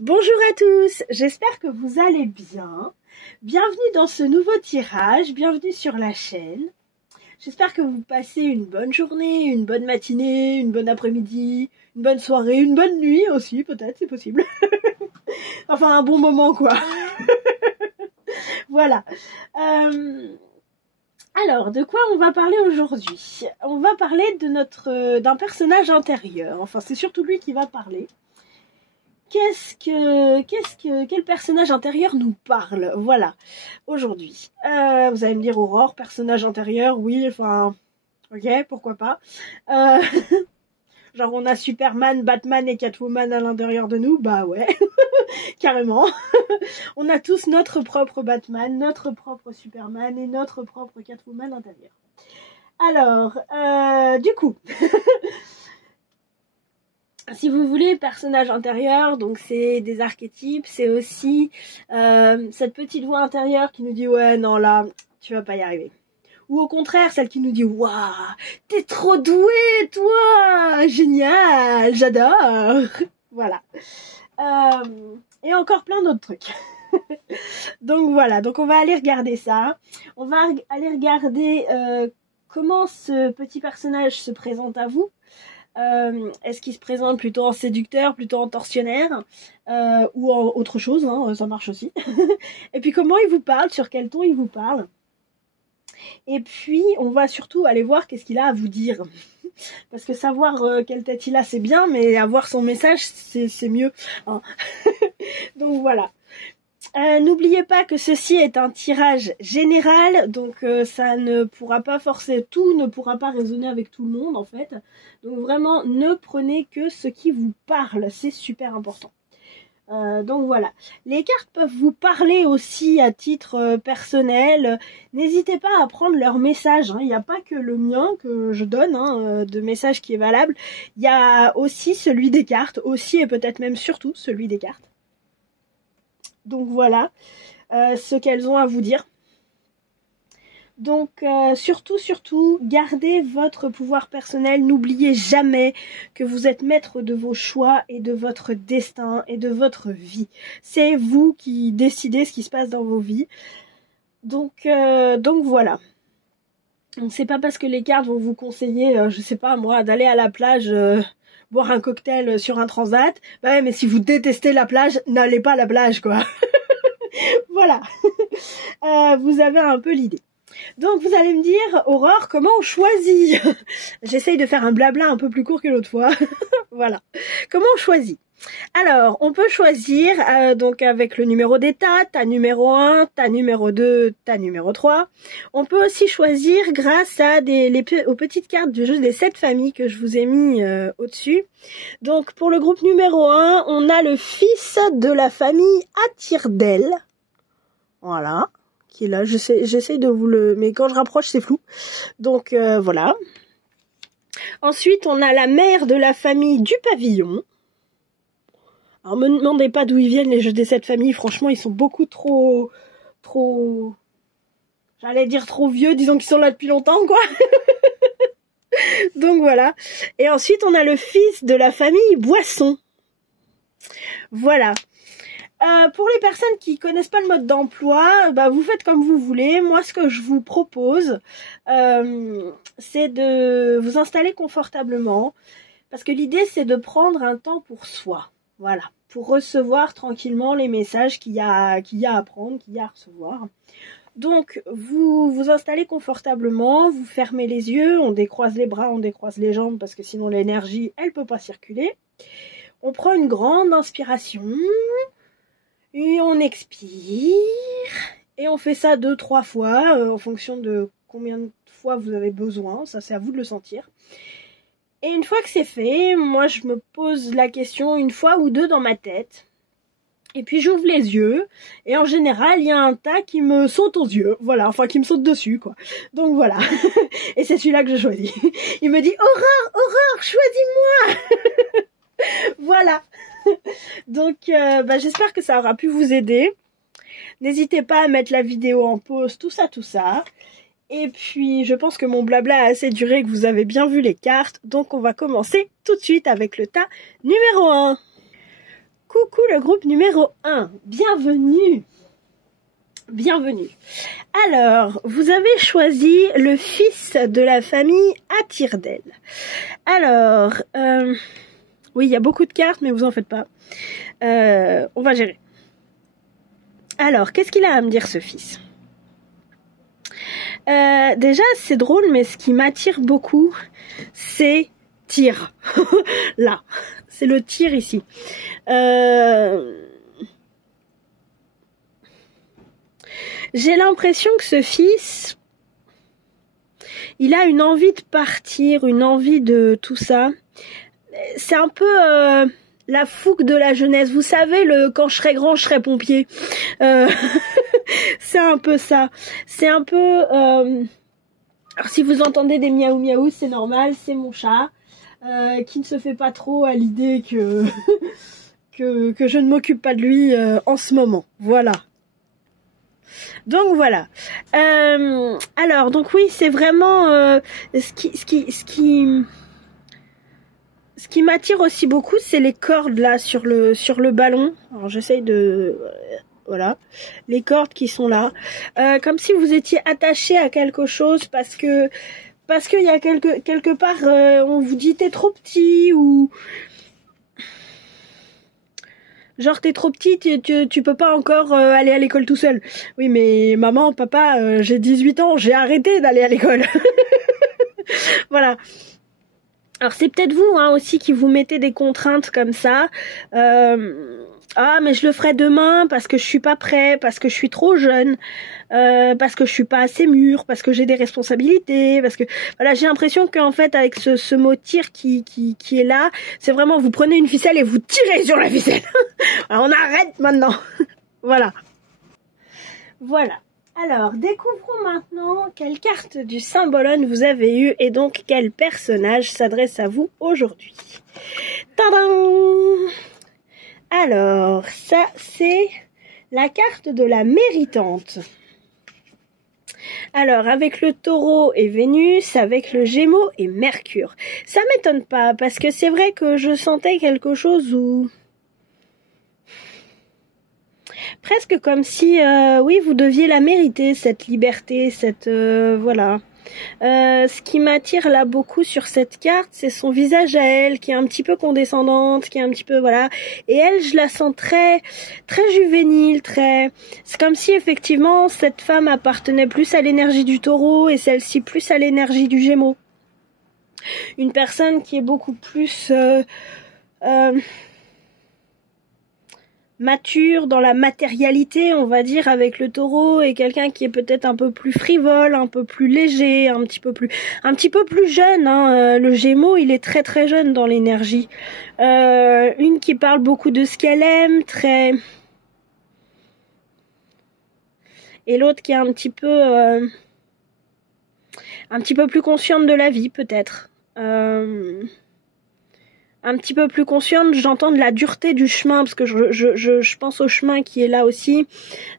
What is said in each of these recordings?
Bonjour à tous, j'espère que vous allez bien. Bienvenue dans ce nouveau tirage, bienvenue sur la chaîne. J'espère que vous passez une bonne journée, une bonne matinée, une bonne après-midi, une bonne soirée, une bonne nuit aussi, peut-être, c'est possible. Enfin, un bon moment, quoi. Voilà. Alors, de quoi on va parler aujourd'hui? On va parler de d'un personnage intérieur. Enfin, c'est surtout lui qui va parler. Quel personnage intérieur nous parle? Voilà, aujourd'hui. Vous allez me dire, Aurore, personnage intérieur, oui, enfin, ok, pourquoi pas. Genre, on a Superman, Batman et Catwoman à l'intérieur de nous, bah ouais, carrément. On a tous notre propre Batman, notre propre Superman et notre propre Catwoman intérieur. Alors, du coup... Si vous voulez, personnage intérieur, donc c'est des archétypes, c'est aussi cette petite voix intérieure qui nous dit « Ouais, non, là, tu vas pas y arriver ». Ou au contraire, celle qui nous dit « Waouh, t'es trop doué, toi, génial, j'adore ». Voilà. Et encore plein d'autres trucs. Donc voilà, donc on va aller regarder ça. On va aller regarder comment ce petit personnage se présente à vous. Est-ce qu'il se présente plutôt en séducteur, plutôt en tortionnaire ou en autre chose, hein, ça marche aussi. Et puis comment il vous parle, sur quel ton il vous parle. Et puis on va surtout aller voir qu'est-ce qu'il a à vous dire. Parce que savoir quelle tête il a c'est bien, mais avoir son message c'est mieux. Hein. Donc voilà. N'oubliez pas que ceci est un tirage général, donc ça ne pourra pas forcer, tout ne pourra pas résonner avec tout le monde en fait. Donc vraiment, ne prenez que ce qui vous parle, c'est super important. Donc voilà, les cartes peuvent vous parler aussi à titre personnel. N'hésitez pas à prendre leur message, hein. Il n'y a pas que le mien que je donne, hein, de message qui est valable. Il y a aussi celui des cartes, aussi et peut-être même surtout celui des cartes. Donc voilà ce qu'elles ont à vous dire. Donc surtout, gardez votre pouvoir personnel. N'oubliez jamais que vous êtes maître de vos choix et de votre destin et de votre vie. C'est vous qui décidez ce qui se passe dans vos vies. Donc voilà. C'est pas parce que les cartes vont vous conseiller, je sais pas moi, d'aller à la plage... boire un cocktail sur un transat. Bah ouais, mais si vous détestez la plage, n'allez pas à la plage, quoi. Voilà. Vous avez un peu l'idée. Donc vous allez me dire, Aurore, comment on choisit? J'essaye de faire un blabla un peu plus court que l'autre fois. Voilà. Comment on choisit? Alors, on peut choisir donc avec le numéro d'état, ta numéro 1, ta numéro 2, ta numéro 3. On peut aussi choisir grâce à aux petites cartes du jeu des 7 familles que je vous ai mis au-dessus. Donc pour le groupe numéro 1, on a le fils de la famille Attirdel. Voilà. Qui est là, j'essaie de vous le... Mais quand je rapproche, c'est flou. Donc voilà. Ensuite, on a la mère de la famille du pavillon. Alors, me demandez pas d'où ils viennent les jeux des 7 familles. Franchement, ils sont beaucoup trop... J'allais dire trop vieux, disons qu'ils sont là depuis longtemps, quoi. Donc voilà. Et ensuite, on a le fils de la famille Boisson. Voilà. Pour les personnes qui connaissent pas le mode d'emploi, bah vous faites comme vous voulez. Moi, ce que je vous propose, c'est de vous installer confortablement. Parce que l'idée, c'est de prendre un temps pour soi. Voilà. Pour recevoir tranquillement les messages qu'il y a à prendre, qu'il y a à recevoir. Donc, vous vous installez confortablement, vous fermez les yeux, on décroise les bras, on décroise les jambes, parce que sinon l'énergie, elle peut pas circuler. On prend une grande inspiration, et on expire, et on fait ça 2-3 fois, en fonction de combien de fois vous avez besoin, ça c'est à vous de le sentir. Et une fois que c'est fait, moi je me pose la question une fois ou deux dans ma tête. Et puis j'ouvre les yeux, et en général, il y a un tas qui me saute aux yeux, voilà, enfin qui me saute dessus, quoi. Donc voilà, et c'est celui-là que je choisis. Il me dit « Aurore, choisis-moi !» Voilà. Donc j'espère que ça aura pu vous aider. N'hésitez pas à mettre la vidéo en pause, tout ça. Et puis, je pense que mon blabla a assez duré, que vous avez bien vu les cartes. Donc, on va commencer tout de suite avec le tas numéro 1. Coucou le groupe numéro 1, bienvenue. Bienvenue. Alors, vous avez choisi le fils de la famille Atirdel. Alors, oui, il y a beaucoup de cartes, mais vous en faites pas. On va gérer. Alors, qu'est-ce qu'il a à me dire ce fils? Déjà, c'est drôle, mais ce qui m'attire beaucoup, c'est tir. Là, c'est le tir ici. J'ai l'impression que ce fils, il a une envie de partir, une envie de tout ça. C'est un peu la fougue de la jeunesse. Vous savez, le quand je serai grand, je serai pompier. C'est un peu ça. C'est un peu... Alors si vous entendez des miaou miaou, c'est normal, c'est mon chat qui ne se fait pas trop à l'idée que, que je ne m'occupe pas de lui en ce moment. Voilà. Donc voilà. Alors donc oui, c'est vraiment ce qui m'attire aussi beaucoup, c'est les cordes là sur le ballon. Alors j'essaye de voilà, les cordes qui sont là, comme si vous étiez attaché à quelque chose parce qu'il y a quelque part on vous dit t'es trop petit ou genre t'es trop petit, tu peux pas encore aller à l'école tout seul. Oui mais maman, papa, j'ai 18 ans, j'ai arrêté d'aller à l'école. Voilà. Alors c'est peut-être vous hein, aussi qui vous mettez des contraintes comme ça. Ah mais je le ferai demain parce que je suis pas prêt, parce que je suis trop jeune, parce que je suis pas assez mûr, parce que j'ai des responsabilités, parce que voilà, j'ai l'impression qu'en fait avec ce mot tir qui est là, c'est vraiment vous prenez une ficelle et vous tirez sur la ficelle. Alors on arrête maintenant. Voilà. Voilà. Alors, découvrons maintenant quelle carte du Symbolone vous avez eu et donc quel personnage s'adresse à vous aujourd'hui. Tadam! Alors, ça c'est la carte de la méritante. Alors, avec le taureau et Vénus, avec le gémeaux et Mercure. Ça m'étonne pas parce que c'est vrai que je sentais quelque chose où... Presque comme si, oui, vous deviez la mériter, cette liberté, cette... voilà. Ce qui m'attire là beaucoup sur cette carte, c'est son visage à elle, qui est un petit peu condescendante, qui est un petit peu... Voilà. Et elle, je la sens très, très juvénile, très... C'est comme si, effectivement, cette femme appartenait plus à l'énergie du taureau et celle-ci plus à l'énergie du gémeaux. Une personne qui est beaucoup plus... mature dans la matérialité, on va dire, avec le taureau, et quelqu'un qui est peut-être un peu plus frivole, un peu plus léger, un petit peu plus jeune, hein. Le Gémeaux, il est très très jeune dans l'énergie. Une qui parle beaucoup de ce qu'elle aime, très... Et l'autre qui est un petit peu plus consciente de la vie, peut-être. Un petit peu plus consciente, j'entends de la dureté du chemin, parce que je pense au chemin qui est là aussi,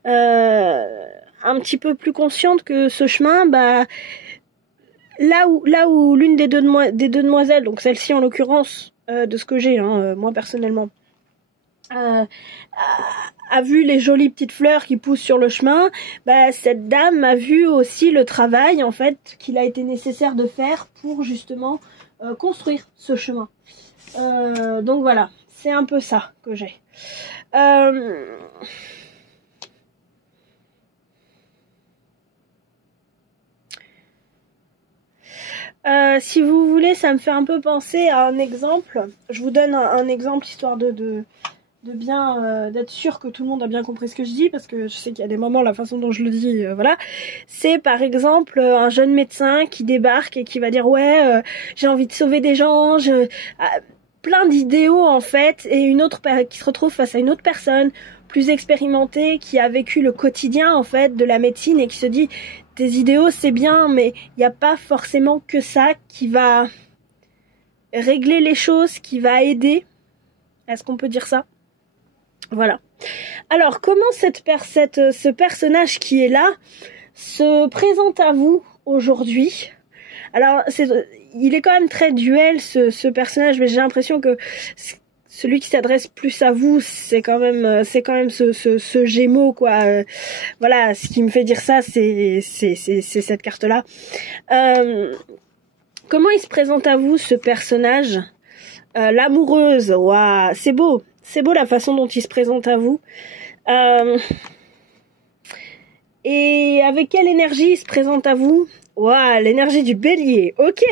un petit peu plus consciente que ce chemin, bah, là où l'une des deux demoiselles, donc celle-ci en l'occurrence, de ce que j'ai, hein, moi personnellement, a vu les jolies petites fleurs qui poussent sur le chemin, bah, cette dame a vu aussi le travail, en fait, qu'il a été nécessaire de faire pour justement construire ce chemin. Donc voilà, c'est un peu ça que j'ai. Si vous voulez, ça me fait un peu penser à un exemple. Je vous donne un exemple histoire de bien d'être sûr que tout le monde a bien compris ce que je dis, parce que je sais qu'il y a des moments, la façon dont je le dis, voilà. C'est par exemple un jeune médecin qui débarque et qui va dire ouais, j'ai envie de sauver des gens, plein d'idéaux en fait, et une autre qui se retrouve face à une autre personne plus expérimentée qui a vécu le quotidien en fait de la médecine et qui se dit tes idéaux c'est bien, mais il n'y a pas forcément que ça qui va régler les choses, qui va aider. Est-ce qu'on peut dire ça? Voilà. Alors comment ce personnage qui est là se présente à vous aujourd'hui? Alors il est quand même très duel ce personnage, mais j'ai l'impression que celui qui s'adresse plus à vous, c'est quand même ce Gémeaux, quoi. Voilà, ce qui me fait dire ça, c'est cette carte-là. Comment il se présente à vous, ce personnage? L'amoureuse, waouh, c'est beau la façon dont il se présente à vous. Et avec quelle énergie il se présente à vous? Waouh, l'énergie du Bélier, ok.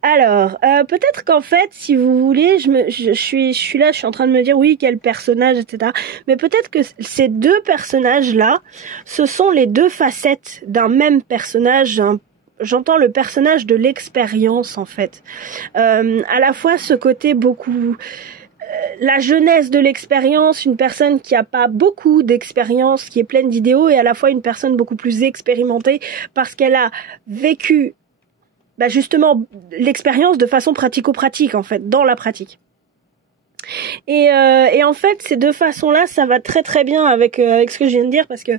Alors, peut-être qu'en fait, si vous voulez, je suis là, je suis en train de me dire, oui, quel personnage, etc. Mais peut-être que ces deux personnages-là, ce sont les deux facettes d'un même personnage. J'entends le personnage de l'expérience, en fait. À la fois ce côté beaucoup... la jeunesse de l'expérience, une personne qui a pas beaucoup d'expérience, qui est pleine d'idéaux, et à la fois une personne beaucoup plus expérimentée parce qu'elle a vécu justement l'expérience de façon pratico-pratique, en fait, dans la pratique. Et en fait, ces deux façons-là, ça va très très bien avec ce que je viens de dire, parce que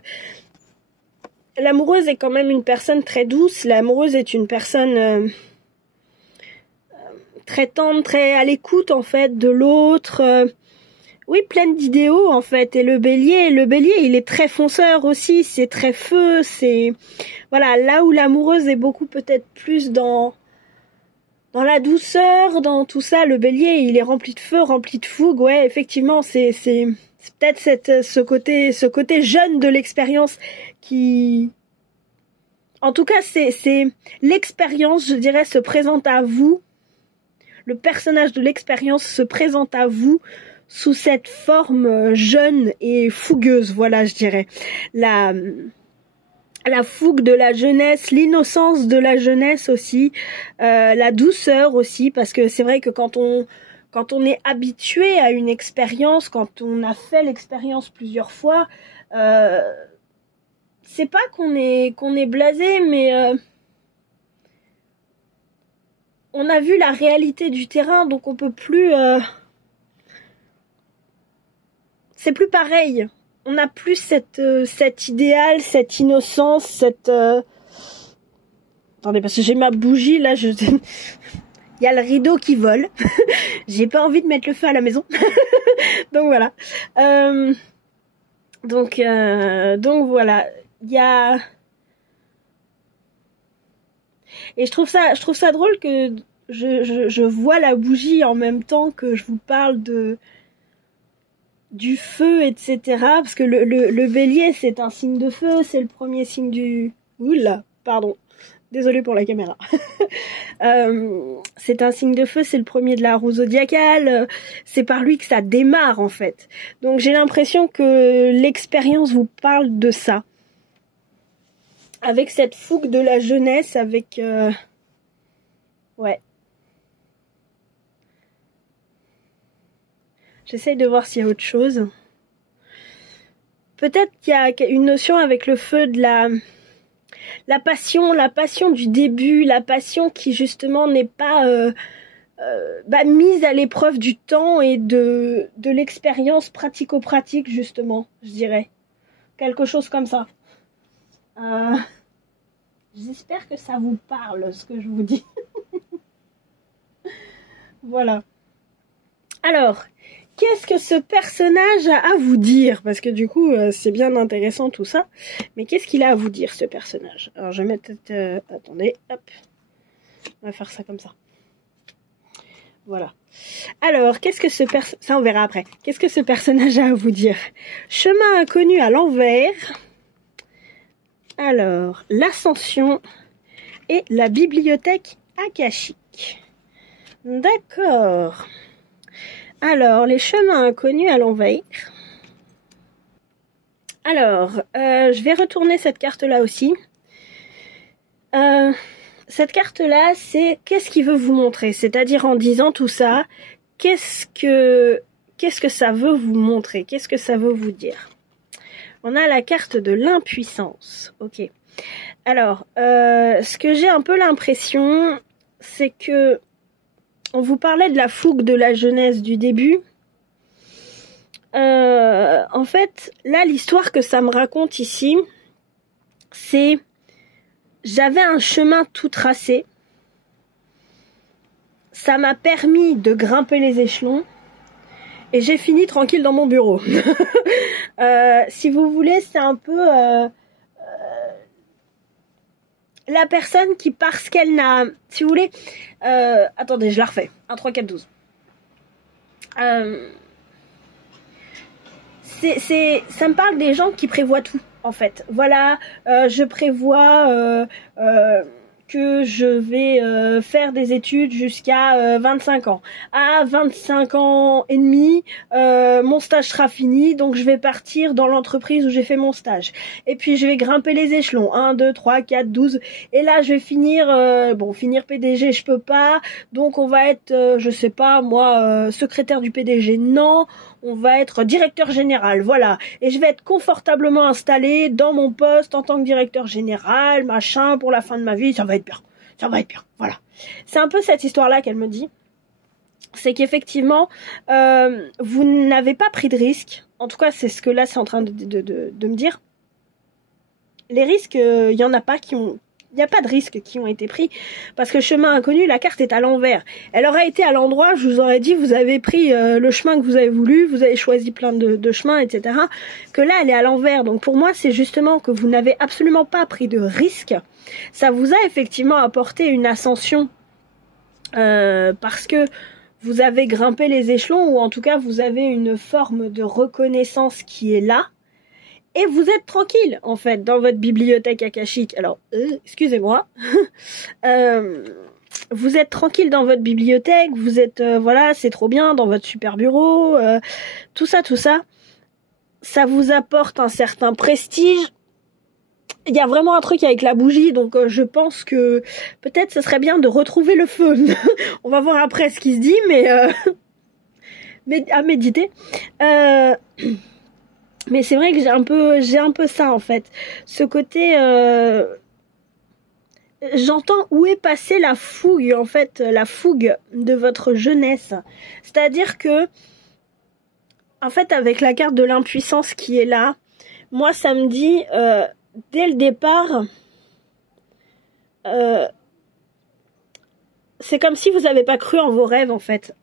l'amoureuse est quand même une personne très douce. L'amoureuse est une personne très tendre, très à l'écoute, en fait, de l'autre. Oui, pleine d'idéaux, en fait. Et le bélier, il est très fonceur aussi. C'est très feu. C'est, voilà, là où l'amoureuse est beaucoup peut-être plus dans la douceur, dans tout ça, le bélier, il est rempli de feu, rempli de fougue. Ouais, effectivement, c'est peut-être ce côté jeune de l'expérience qui... En tout cas, c'est l'expérience, je dirais, se présente à vous. Le personnage de l'expérience se présente à vous sous cette forme jeune et fougueuse, voilà, je dirais. La fougue de la jeunesse, l'innocence de la jeunesse aussi, la douceur aussi, parce que c'est vrai que quand on est habitué à une expérience, quand on a fait l'expérience plusieurs fois, c'est pas qu'on est blasé, mais on a vu la réalité du terrain, donc on peut plus... c'est plus pareil. On n'a plus cet idéal, cette innocence, cette... Attendez, parce que j'ai ma bougie, là, il y a le rideau qui vole. J'ai pas envie de mettre le feu à la maison. Donc voilà. Donc voilà. Il y a... Et je trouve ça drôle que je vois la bougie en même temps que je vous parle du feu, etc. Parce que le bélier, c'est un signe de feu, c'est le premier signe du... Oula, pardon. Désolée pour la caméra. C'est un signe de feu, c'est le premier de la roue zodiacale. C'est par lui que ça démarre, en fait. Donc j'ai l'impression que l'expérience vous parle de ça. Avec cette fougue de la jeunesse, avec... Ouais. J'essaye de voir s'il y a autre chose. Peut-être qu'il y a une notion avec le feu de la passion du début, la passion qui justement n'est pas mise à l'épreuve du temps et de l'expérience pratico-pratique, justement, je dirais. Quelque chose comme ça. J'espère que ça vous parle, ce que je vous dis. Voilà. Alors, qu'est-ce que ce personnage a à vous dire? Parce que du coup, c'est bien intéressant tout ça. Mais qu'est-ce qu'il a à vous dire, ce personnage? Alors, je vais mettre... attendez, hop. On va faire ça comme ça. Voilà. Alors, qu'est-ce que ce personnage... Ça, on verra après. Qu'est-ce que ce personnage a à vous dire? Chemin inconnu à l'envers. Alors, l'ascension et la bibliothèque akashique. D'accord. Alors, les chemins inconnus à l'envers. Alors, je vais retourner cette carte-là aussi. Cette carte-là, c'est qu'est-ce qu'il veut vous montrer? C'est-à-dire en disant tout ça, qu'est-ce que ça veut vous montrer? Qu'est-ce que ça veut vous dire? On a la carte de l'impuissance. Ok. Alors, ce que j'ai un peu l'impression, c'est que on vous parlait de la fougue de la jeunesse du début. En fait, là, l'histoire que ça me raconte ici, c'est... J'avais un chemin tout tracé. Ça m'a permis de grimper les échelons. et j'ai fini tranquille dans mon bureau. Si vous voulez, c'est un peu la personne qui, parce qu'elle n'a... Si vous voulez... attendez, je la refais. 1, 3, 4, 12. Ça me parle des gens qui prévoient tout, en fait. Voilà, je prévois que je vais faire des études jusqu'à 25 ans. À 25 ans et demi, mon stage sera fini, donc je vais partir dans l'entreprise où j'ai fait mon stage. Et puis je vais grimper les échelons, 1, 2, 3, 4, 12. Et là, je vais finir, finir PDG, je peux pas. Donc on va être, je sais pas, moi, secrétaire du PDG, non. On va être directeur général, voilà. Et je vais être confortablement installé dans mon poste en tant que directeur général, machin, pour la fin de ma vie, ça va être bien. Ça va être bien, voilà. C'est un peu cette histoire-là qu'elle me dit. C'est qu'effectivement, vous n'avez pas pris de risque. En tout cas, c'est ce que là, c'est en train de me dire. Les risques, il y en a pas qui ont... Il n'y a pas de risques qui ont été pris parce que chemin inconnu, la carte est à l'envers. Elle aurait été à l'endroit, je vous aurais dit, vous avez pris le chemin que vous avez voulu, vous avez choisi plein de chemins, etc. Que là, elle est à l'envers. Donc pour moi, c'est justement que vous n'avez absolument pas pris de risque. Ça vous a effectivement apporté une ascension parce que vous avez grimpé les échelons ou en tout cas, vous avez une forme de reconnaissance qui est là. Et vous êtes tranquille, en fait, dans votre bibliothèque akashique. Alors, excusez-moi. Vous êtes tranquille dans votre bibliothèque, vous êtes, voilà, c'est trop bien, dans votre super bureau, tout ça. Ça vous apporte un certain prestige. Il y a vraiment un truc avec la bougie, donc je pense que peut-être ce serait bien de retrouver le feu. On va voir après ce qui se dit, mais à méditer. Mais c'est vrai que j'ai un peu ça en fait. Ce côté, j'entends où est passée la fougue en fait, la fougue de votre jeunesse. C'est-à-dire que, en fait, avec la carte de l'impuissance qui est là, moi ça me dit dès le départ, c'est comme si vous n'avez pas cru en vos rêves en fait.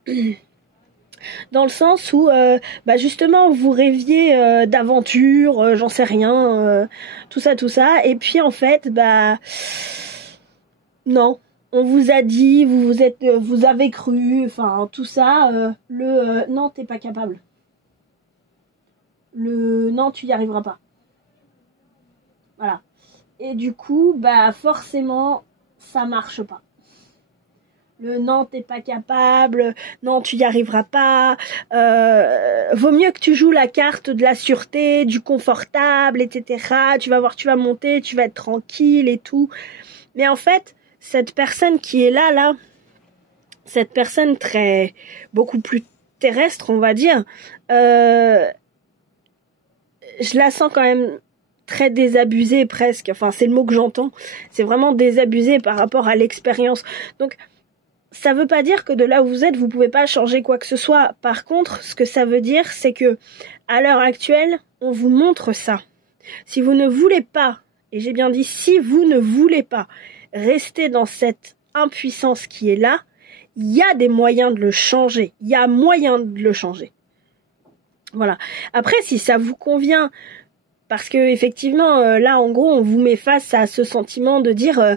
Dans le sens où, justement, vous rêviez d'aventure, j'en sais rien, tout ça, et puis en fait, non, on vous a dit, vous avez cru, enfin tout ça, non, t'es pas capable, non, tu y arriveras pas, voilà, et du coup, forcément, ça marche pas. Le non, t'es pas capable, non, tu y arriveras pas, vaut mieux que tu joues la carte de la sûreté, du confortable, etc. Tu vas voir, tu vas monter, tu vas être tranquille et tout. Mais en fait, cette personne qui est là, cette personne beaucoup plus terrestre, on va dire, je la sens quand même très désabusée presque. Enfin, c'est le mot que j'entends. C'est vraiment désabusée par rapport à l'expérience. Donc, ça veut pas dire que de là où vous êtes, vous pouvez pas changer quoi que ce soit. Par contre, ce que ça veut dire, c'est que, à l'heure actuelle, on vous montre ça. Si vous ne voulez pas, et j'ai bien dit si vous ne voulez pas rester dans cette impuissance qui est là, il y a des moyens de le changer. Il y a moyen de le changer. Voilà. Après, si ça vous convient, parce que effectivement, là, en gros, on vous met face à ce sentiment de dire,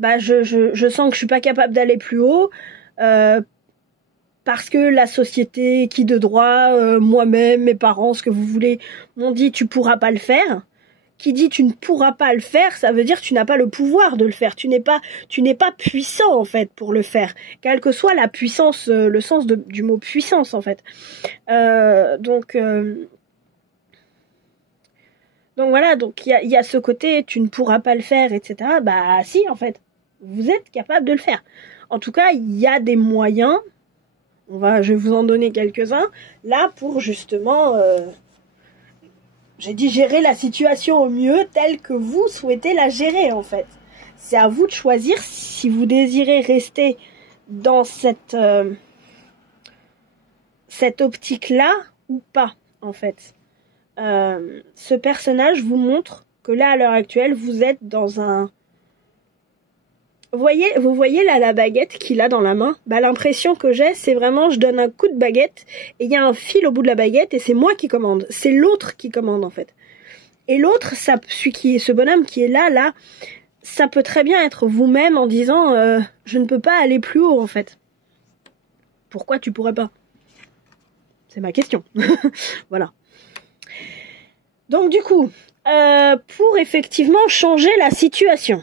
je sens que je suis pas capable d'aller plus haut parce que la société, qui de droit, moi-même, mes parents, ce que vous voulez, m'ont dit tu pourras pas le faire. Qui dit tu ne pourras pas le faire, ça veut dire que tu n'as pas le pouvoir de le faire. Tu n'es pas puissant en fait pour le faire, quelle que soit la puissance, le sens du mot puissance en fait. Donc voilà, donc il y a ce côté tu ne pourras pas le faire, etc. Bah si en fait. Vous êtes capable de le faire. En tout cas, il y a des moyens. Je vais vous en donner quelques-uns. Là, pour justement, j'ai dit gérer la situation au mieux telle que vous souhaitez la gérer, en fait. C'est à vous de choisir si vous désirez rester dans cette optique-là ou pas, en fait. Ce personnage vous montre que là, à l'heure actuelle, vous êtes dans vous voyez là la baguette qu'il a dans la main? Bah l'impression que j'ai, c'est vraiment je donne un coup de baguette et il y a un fil au bout de la baguette et c'est moi qui commande. C'est l'autre qui commande en fait. Et l'autre, ce bonhomme qui est là, ça peut très bien être vous-même en disant je ne peux pas aller plus haut en fait. Pourquoi tu pourrais pas? C'est ma question. Voilà. Donc du coup, pour effectivement changer la situation,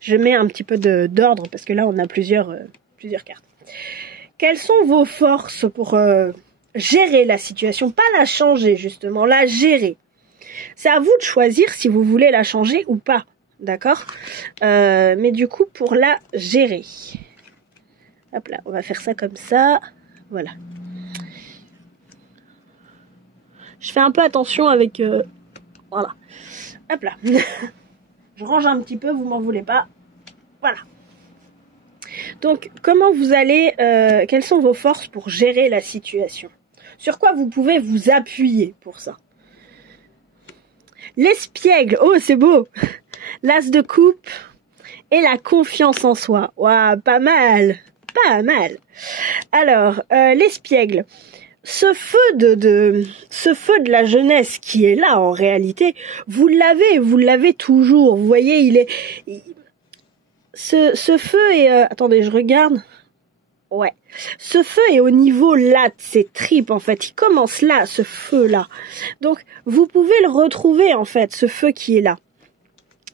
je mets un petit peu d'ordre parce que là on a plusieurs cartes. Quelles sont vos forces pour gérer la situation? Pas la changer justement, la gérer. C'est à vous de choisir si vous voulez la changer ou pas, d'accord? Mais du coup pour la gérer. Hop là, on va faire ça comme ça, voilà. Je fais un peu attention avec... voilà. Hop là. Je range un petit peu, vous m'en voulez pas. Voilà. Donc, comment vous allez... quelles sont vos forces pour gérer la situation? Sur quoi vous pouvez vous appuyer pour ça? L'espiègle. Oh, c'est beau. L'as de coupe et la confiance en soi. Waouh, pas mal. Pas mal. Alors, l'espiègle. Ce feu de la jeunesse qui est là en réalité, vous l'avez toujours. Vous voyez, ce feu est attendez, je regarde. Ouais. Ce feu est au niveau là de ses tripes en fait. Il commence là, ce feu là. Donc vous pouvez le retrouver en fait, ce feu qui est là.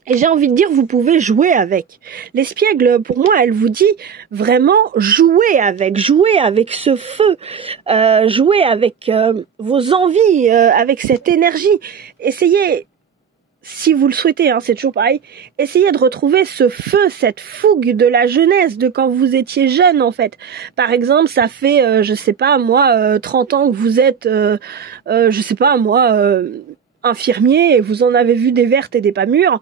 Et j'ai envie de dire, vous pouvez jouer avec. L'espiègle, pour moi, elle vous dit vraiment jouer avec ce feu, jouer avec vos envies, avec cette énergie. Essayez, si vous le souhaitez, hein, c'est toujours pareil, essayez de retrouver ce feu, cette fougue de la jeunesse, de quand vous étiez jeune en fait. Par exemple, ça fait, je sais pas moi, 30 ans que vous êtes, je sais pas moi, infirmier et vous en avez vu des vertes et des pas mûres.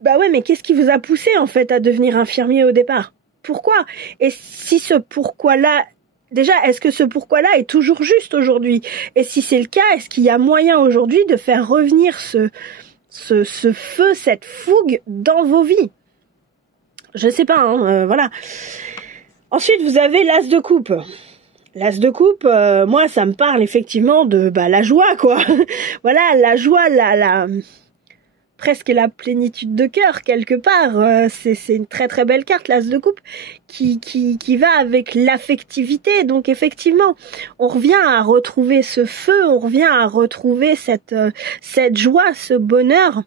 Bah ouais, mais qu'est-ce qui vous a poussé en fait à devenir infirmier au départ? Pourquoi? Et si ce pourquoi-là, déjà, est-ce que ce pourquoi-là est toujours juste aujourd'hui? Et si c'est le cas, est-ce qu'il y a moyen aujourd'hui de faire revenir ce feu, cette fougue dans vos vies? Je sais pas, hein, voilà. Ensuite, vous avez l'as de coupe. L'as de coupe, moi, ça me parle effectivement de la joie, quoi. Voilà, la joie, presque la plénitude de cœur quelque part. C'est une très très belle carte, l'as de coupe, qui va avec l'affectivité. Donc effectivement, on revient à retrouver ce feu, on revient à retrouver cette joie, ce bonheur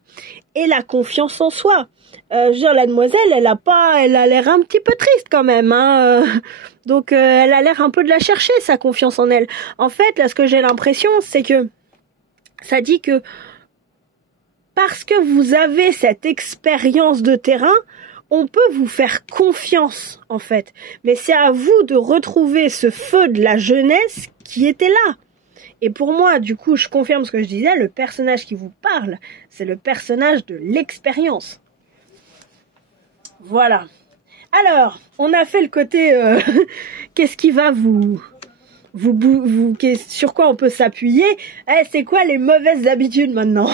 et la confiance en soi. Je veux dire, la demoiselle, elle a l'air un petit peu triste quand même, hein. Donc elle a l'air un peu de la chercher, sa confiance en elle. En fait, là, ce que j'ai l'impression, c'est que ça dit que parce que vous avez cette expérience de terrain, on peut vous faire confiance, en fait. Mais c'est à vous de retrouver ce feu de la jeunesse qui était là. Et pour moi, du coup, je confirme ce que je disais, le personnage qui vous parle, c'est le personnage de l'expérience. Voilà. Alors, on a fait le côté qu'est-ce qui va sur quoi on peut s'appuyer. C'est quoi les mauvaises habitudes maintenant?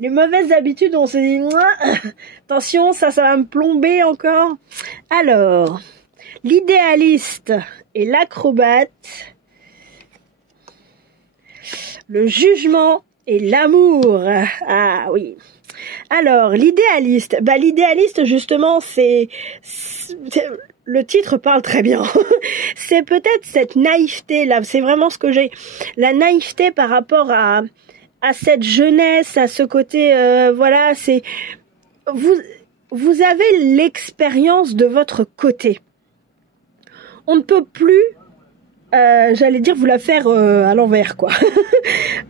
Les mauvaises habitudes, on se dit attention, ça va me plomber encore. Alors, l'idéaliste et l'acrobate, le jugement et l'amour. Ah oui. Alors, l'idéaliste, l'idéaliste justement, c'est le titre parle très bien. C'est peut-être cette naïveté là, c'est vraiment ce que j'ai, la naïveté par rapport à cette jeunesse, à ce côté, voilà, c'est vous avez l'expérience de votre côté. On ne peut plus, j'allais dire vous la faire à l'envers quoi.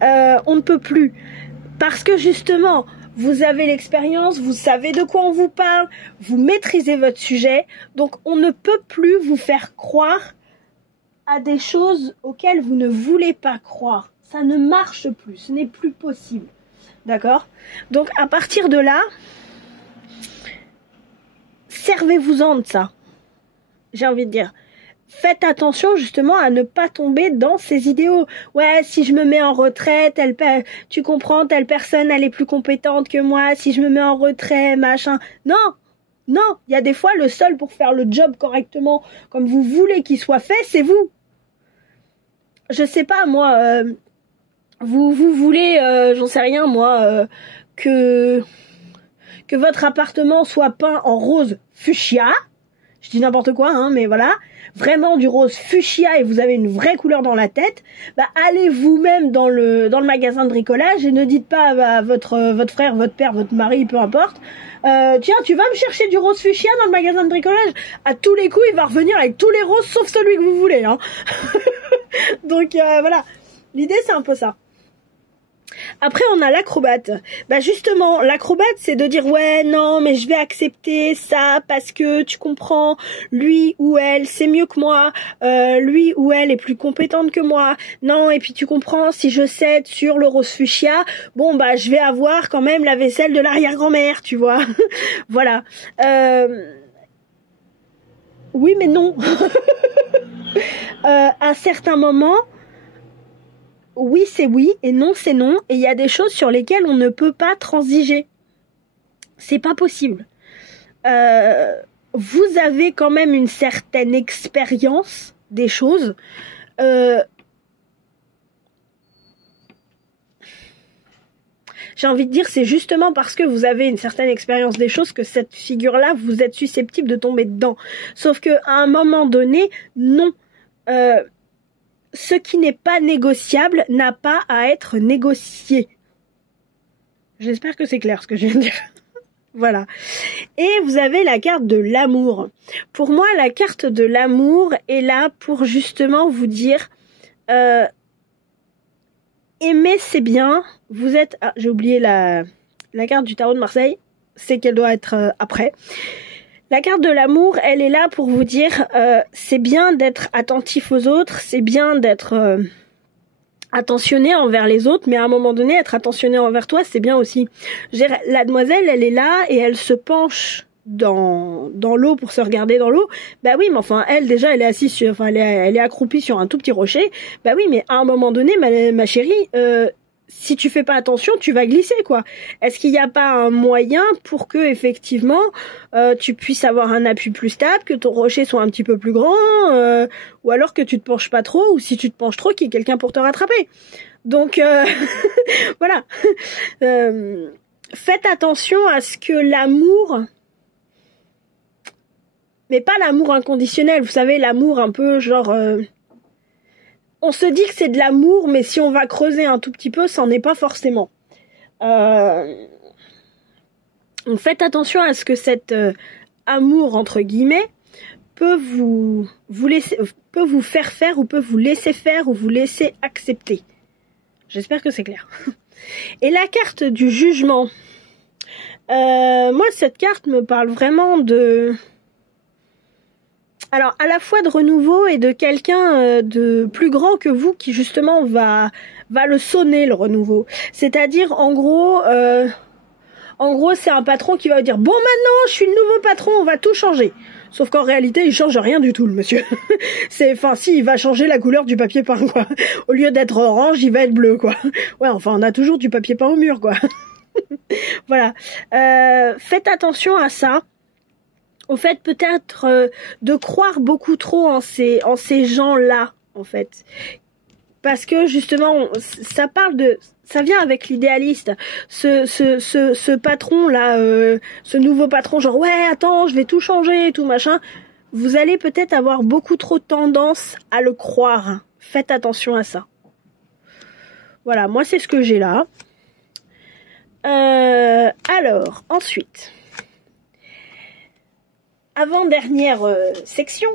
On ne peut plus parce que justement vous avez l'expérience, vous savez de quoi on vous parle, vous maîtrisez votre sujet, donc on ne peut plus vous faire croire à des choses auxquelles vous ne voulez pas croire. Ça ne marche plus, ce n'est plus possible. D'accord? Donc à partir de là, servez-vous-en de ça. J'ai envie de dire, faites attention justement à ne pas tomber dans ces idéaux. Ouais, si je me mets en retrait, tu comprends, telle personne, elle est plus compétente que moi, si je me mets en retrait, machin. Non, non, il y a des fois, le seul pour faire le job correctement, comme vous voulez qu'il soit fait, c'est vous. Je sais pas, moi, vous voulez, j'en sais rien, moi, que votre appartement soit peint en rose fuchsia. Je dis n'importe quoi, hein, mais voilà. Vraiment du rose fuchsia et vous avez une vraie couleur dans la tête. Bah, allez vous-même dans le magasin de bricolage et ne dites pas à votre frère, votre père, votre mari, peu importe. Tiens, tu vas me chercher du rose fuchsia dans le magasin de bricolage. À tous les coups, il va revenir avec tous les roses sauf celui que vous voulez, hein. Donc, voilà. L'idée, c'est un peu ça. Après, on a l'acrobate. Bah justement, l'acrobate, c'est de dire ouais, non, mais je vais accepter ça parce que tu comprends, lui ou elle, c'est mieux que moi, lui ou elle est plus compétente que moi. Non, et puis tu comprends, si je cède sur le rose fuchsia, bon bah je vais avoir quand même la vaisselle de l'arrière-grand-mère, tu vois. Voilà. Oui, mais non. À certains moments, oui, c'est oui et non, c'est non. Et il y a des choses sur lesquelles on ne peut pas transiger. C'est pas possible. Vous avez quand même une certaine expérience des choses. J'ai envie de dire, c'est justement parce que vous avez une certaine expérience des choses que cette figure-là, vous êtes susceptible de tomber dedans. Sauf que à un moment donné, non. Ce qui n'est pas négociable n'a pas à être négocié. J'espère que c'est clair ce que je viens de dire. Voilà. Et vous avez la carte de l'amour. Pour moi, la carte de l'amour est là pour justement vous dire aimer c'est bien. Vous êtes... Ah, j'ai oublié la carte du tarot de Marseille. C'est qu'elle doit être après. La carte de l'amour, elle est là pour vous dire c'est bien d'être attentif aux autres, c'est bien d'être attentionné envers les autres, mais à un moment donné, être attentionné envers toi, c'est bien aussi. La demoiselle, elle est là et elle se penche dans l'eau pour se regarder dans l'eau. Bah oui, mais enfin, elle déjà, elle est assise sur, enfin, elle est accroupie sur un tout petit rocher. Bah oui, mais à un moment donné, ma chérie, si tu fais pas attention, tu vas glisser, quoi. Est-ce qu'il n'y a pas un moyen pour que, effectivement, tu puisses avoir un appui plus stable, que ton rocher soit un petit peu plus grand, ou alors que tu te penches pas trop, ou si tu te penches trop, qu'il y ait quelqu'un pour te rattraper. Donc, voilà. Faites attention à ce que l'amour, mais pas l'amour inconditionnel, vous savez, l'amour un peu genre... on se dit que c'est de l'amour, mais si on va creuser un tout petit peu, ça n'en est pas forcément. Faites attention à ce que cet amour, entre guillemets, peut vous faire faire, ou peut vous laisser faire, ou vous laisser accepter. J'espère que c'est clair. Et la carte du jugement. Moi, cette carte me parle vraiment de... Alors, à la fois de renouveau et de quelqu'un de plus grand que vous qui, justement, va le sonner, le renouveau. C'est-à-dire, en gros, c'est un patron qui va dire « Bon, maintenant, je suis le nouveau patron, on va tout changer. » Sauf qu'en réalité, il change rien du tout, le monsieur. Il va changer la couleur du papier peint, quoi. Au lieu d'être orange, il va être bleu, quoi. Ouais, enfin, on a toujours du papier peint au mur, quoi. Voilà. Faites attention à ça. Au fait, peut-être de croire beaucoup trop en ces gens-là, en fait. Parce que, justement, ça vient avec l'idéaliste. Ce patron-là, ce nouveau patron, genre, ouais, attends, je vais tout changer et tout, machin. Vous allez peut-être avoir beaucoup trop tendance à le croire. Faites attention à ça. Voilà, moi, c'est ce que j'ai là. Alors, ensuite... Avant-dernière section,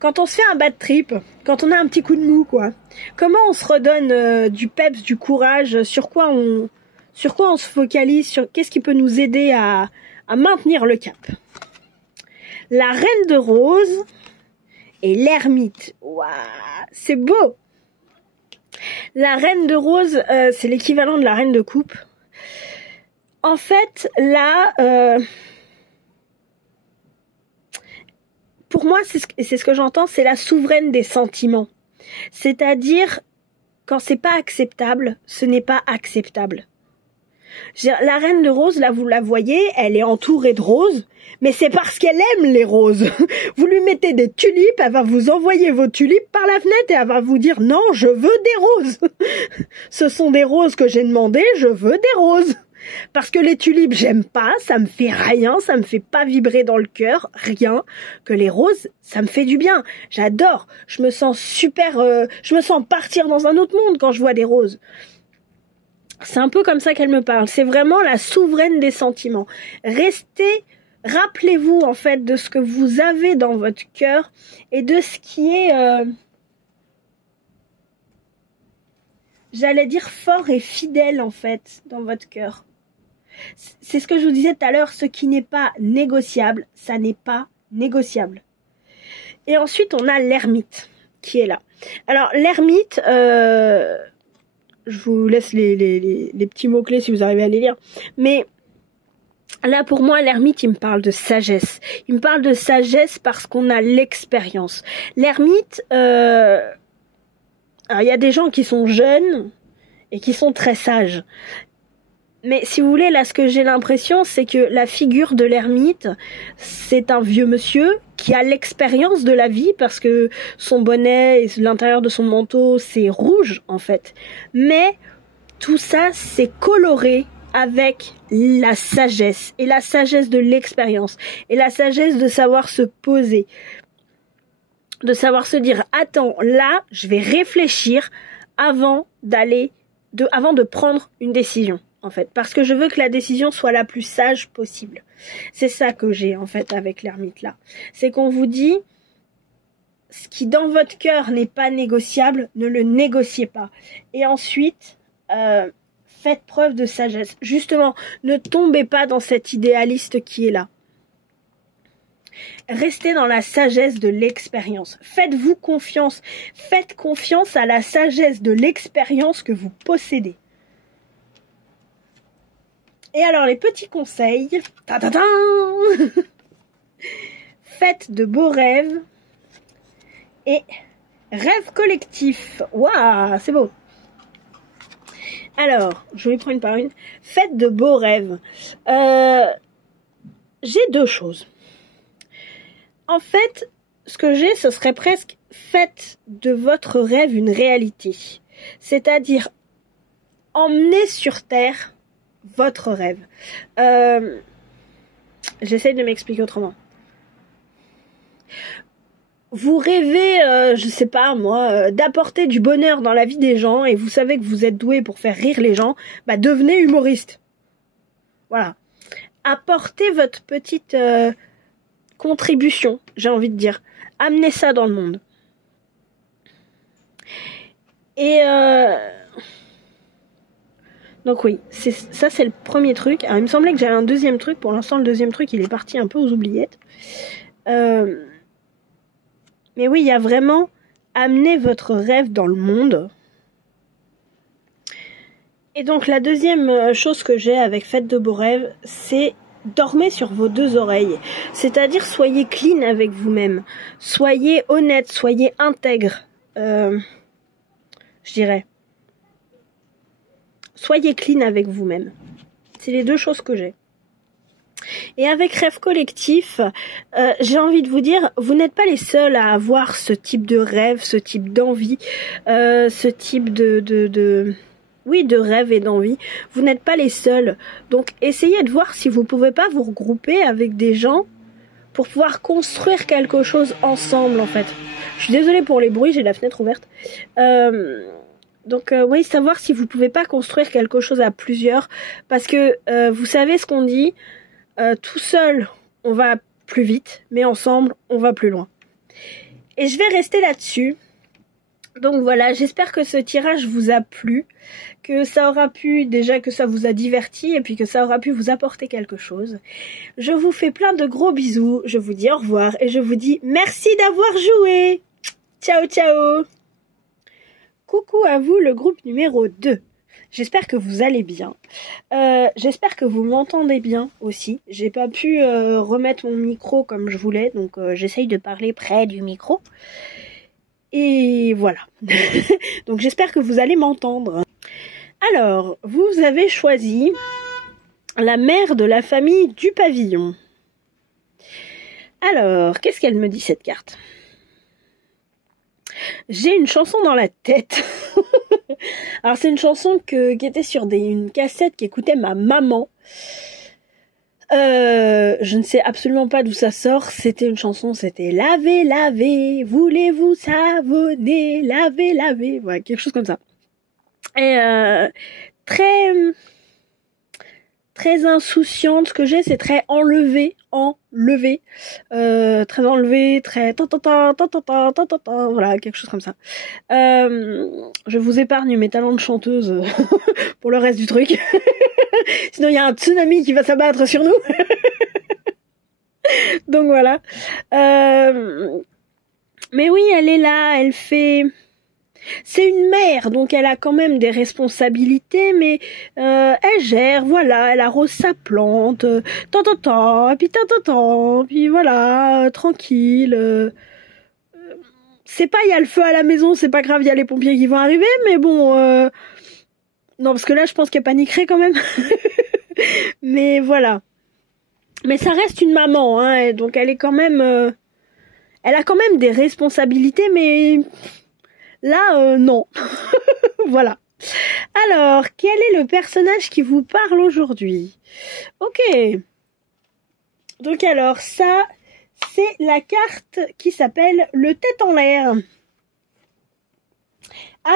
quand on se fait un bad trip, quand on a un petit coup de mou, quoi, comment on se redonne du peps, du courage, sur quoi on se focalise, sur qu'est-ce qui peut nous aider à maintenir le cap. La reine de rose et l'ermite. Waouh, c'est beau. La reine de rose, c'est l'équivalent de la reine de coupe. En fait, là... pour moi, c'est ce que j'entends, c'est la souveraine des sentiments. C'est-à-dire, quand c'est pas acceptable, ce n'est pas acceptable. La reine de rose, là, vous la voyez, elle est entourée de roses, mais c'est parce qu'elle aime les roses. Vous lui mettez des tulipes, elle va vous envoyer vos tulipes par la fenêtre et elle va vous dire « Non, je veux des roses. Ce sont des roses que j'ai demandées, je veux des roses. » Parce que les tulipes, j'aime pas, ça me fait rien, ça me fait pas vibrer dans le cœur, rien. Que les roses, ça me fait du bien. J'adore. Je me sens super, je me sens partir dans un autre monde quand je vois des roses. C'est un peu comme ça qu'elle me parle. C'est vraiment la souveraine des sentiments. Rappelez-vous en fait de ce que vous avez dans votre cœur et de ce qui est, j'allais dire fort et fidèle en fait dans votre cœur. C'est ce que je vous disais tout à l'heure, ce qui n'est pas négociable, ça n'est pas négociable. Et ensuite on a l'ermite qui est là. Alors l'ermite, je vous laisse les petits mots-clés si vous arrivez à les lire. Mais là, pour moi, l'ermite, il me parle de sagesse. Il me parle de sagesse parce qu'on a l'expérience. L'ermite, alors il y a des gens qui sont jeunes et qui sont très sages. Mais si vous voulez, là, ce que j'ai l'impression, c'est que la figure de l'ermite, c'est un vieux monsieur qui a l'expérience de la vie parce que son bonnet et l'intérieur de son manteau, c'est rouge, en fait. Mais tout ça, c'est coloré avec la sagesse et la sagesse de l'expérience et la sagesse de savoir se poser, de savoir se dire, attends, là, je vais réfléchir avant de prendre une décision. En fait, parce que je veux que la décision soit la plus sage possible. C'est ça que j'ai en fait avec l'ermite là. C'est qu'on vous dit, ce qui dans votre cœur n'est pas négociable, ne le négociez pas. Et ensuite, faites preuve de sagesse. Justement, ne tombez pas dans cet idéaliste qui est là. Restez dans la sagesse de l'expérience. Faites-vous confiance. Faites confiance à la sagesse de l'expérience que vous possédez. Et alors, les petits conseils. Faites de beaux rêves. Et rêve collectif. Waouh, c'est beau. Alors, je vais prendre une par une. Faites de beaux rêves. J'ai deux choses. En fait, ce que j'ai, ce serait presque faites de votre rêve une réalité. C'est-à-dire, emmenez sur terre votre rêve. J'essaie de m'expliquer autrement. Vous rêvez, je sais pas moi, d'apporter du bonheur dans la vie des gens et vous savez que vous êtes doué pour faire rire les gens, bah devenez humoriste. Voilà. Apportez votre petite contribution, j'ai envie de dire. Amenez ça dans le monde. Et donc oui, ça c'est le premier truc. Alors, il me semblait que j'avais un deuxième truc. Pour l'instant, le deuxième truc, il est parti un peu aux oubliettes. Mais oui, il y a vraiment amener votre rêve dans le monde. Et donc la deuxième chose que j'ai avec Faites de beaux rêves, c'est dormez sur vos deux oreilles. C'est-à-dire soyez clean avec vous-même. Soyez honnête, soyez intègre. Je dirais. Soyez clean avec vous-même. C'est les deux choses que j'ai. Et avec Rêve Collectif, j'ai envie de vous dire, vous n'êtes pas les seuls à avoir ce type de rêve, ce type d'envie, ce type de rêve et d'envie. Vous n'êtes pas les seuls. Donc essayez de voir si vous pouvez pas vous regrouper avec des gens pour pouvoir construire quelque chose ensemble en fait. Je suis désolée pour les bruits, j'ai la fenêtre ouverte. Donc oui, savoir si vous pouvez pas construire quelque chose à plusieurs, parce que vous savez ce qu'on dit, tout seul on va plus vite, mais ensemble on va plus loin. Et je vais rester là-dessus. Donc voilà, j'espère que ce tirage vous a plu, que ça aura pu, déjà que ça vous a diverti, et puis que ça aura pu vous apporter quelque chose. Je vous fais plein de gros bisous, je vous dis au revoir, et je vous dis merci d'avoir joué. Ciao ciao. Coucou à vous le groupe numéro 2. J'espère que vous allez bien. J'espère que vous m'entendez bien aussi. J'ai pas pu remettre mon micro comme je voulais, donc j'essaye de parler près du micro. Et voilà. Donc j'espère que vous allez m'entendre. Alors, vous avez choisi la mère de la famille du pavillon. Alors, qu'est-ce qu'elle me dit cette carte? J'ai une chanson dans la tête. Alors c'est une chanson qui était sur une cassette qu'écoutait ma maman. Je ne sais absolument pas d'où ça sort. C'était une chanson, c'était laver, laver, voulez-vous savonner, laver, laver. Voilà, quelque chose comme ça. Et très insouciante, ce que j'ai, c'est très enlevé, très enlevé, très voilà, quelque chose comme ça. Je vous épargne mes talents de chanteuse pour le reste du truc. Sinon il y a un tsunami qui va s'abattre sur nous. Donc voilà. Mais oui, elle est là, elle fait... C'est une mère, donc elle a quand même des responsabilités, mais elle gère, voilà, elle arrose sa plante, et puis puis voilà, tranquille. C'est pas, il y a le feu à la maison, c'est pas grave, il y a les pompiers qui vont arriver, mais bon, non, parce que là, je pense qu'elle paniquerait quand même. Mais voilà. Mais ça reste une maman, hein, donc elle est quand même... elle a quand même des responsabilités, mais... Là, non. Voilà. Alors, quel est le personnage qui vous parle aujourd'hui? Ok. Donc alors, ça, c'est la carte qui s'appelle le tête en l'air.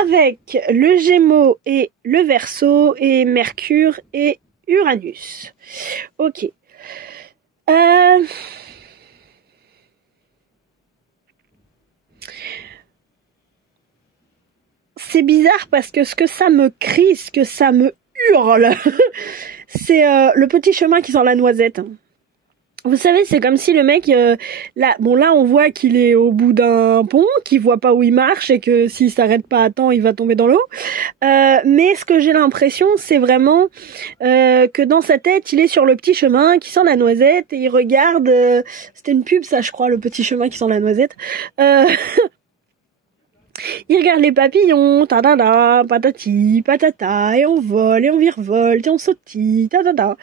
Avec le Gémeaux et le Verseau et Mercure et Uranus. Ok. C'est bizarre parce que ce que ça me crie, ce que ça me hurle, c'est le petit chemin qui sent la noisette. Vous savez, c'est comme si le mec, là on voit qu'il est au bout d'un pont, qu'il voit pas où il marche et que s'il s'arrête pas à temps, il va tomber dans l'eau. Mais ce que j'ai l'impression, c'est vraiment que dans sa tête, il est sur le petit chemin qui sent la noisette et il regarde. C'était une pub, ça, je crois, le petit chemin qui sent la noisette. Il regarde les papillons, ta-da-da, patati, patata, et on vole, et on virevolte, et on sautille, ta-da-da.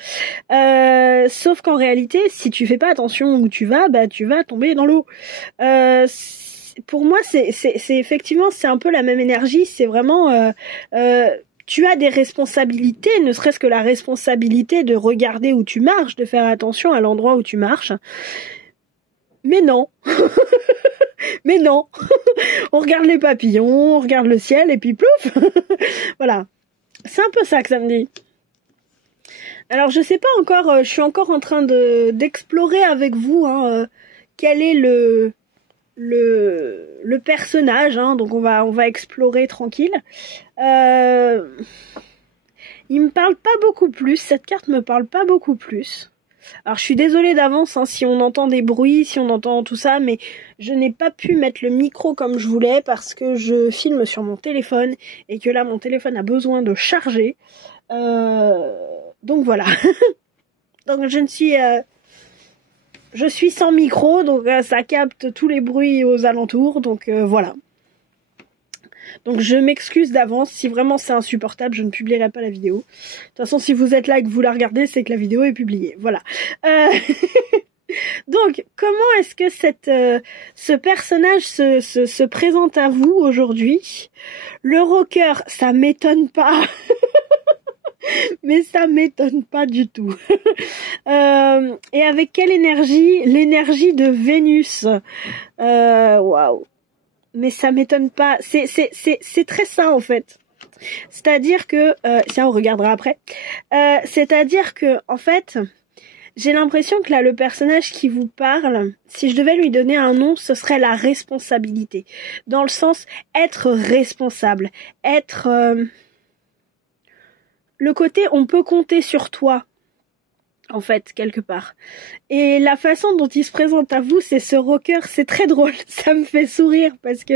Sauf qu'en réalité, si tu fais pas attention où tu vas, bah tu vas tomber dans l'eau. Pour moi, c'est effectivement, c'est un peu la même énergie, c'est vraiment... tu as des responsabilités, ne serait-ce que la responsabilité de regarder où tu marches, de faire attention à l'endroit où tu marches. Mais non. Mais non. On regarde les papillons, on regarde le ciel et puis plouf. Voilà. C'est un peu ça que ça me dit. Alors je sais pas encore, je suis encore en train d'explorer avec vous quel est le personnage, hein, donc on va explorer tranquille. Il me parle pas beaucoup plus, cette carte me parle pas beaucoup plus. Alors je suis désolée d'avance hein, si on entend des bruits, si on entend tout ça, mais je n'ai pas pu mettre le micro comme je voulais parce que je filme sur mon téléphone et que là mon téléphone a besoin de charger. Donc voilà. Donc je suis sans micro, donc ça capte tous les bruits aux alentours, donc voilà. Donc je m'excuse d'avance, si vraiment c'est insupportable, je ne publierai pas la vidéo. De toute façon, si vous êtes là et que vous la regardez, c'est que la vidéo est publiée. Voilà. Donc, comment est-ce que ce personnage se présente à vous aujourd'hui? Le rocker, ça m'étonne pas. Mais ça m'étonne pas du tout. Et avec quelle énergie? L'énergie de Vénus. Waouh. Mais ça m'étonne pas. C'est très ça en fait. C'est-à-dire que, tiens, on regardera après. C'est-à-dire que, en fait, j'ai l'impression que là, le personnage qui vous parle, si je devais lui donner un nom, ce serait la responsabilité. Dans le sens, être responsable. Être... le côté, on peut compter sur toi. En fait, quelque part. Et la façon dont il se présente à vous, c'est ce rocker, c'est très drôle. Ça me fait sourire parce que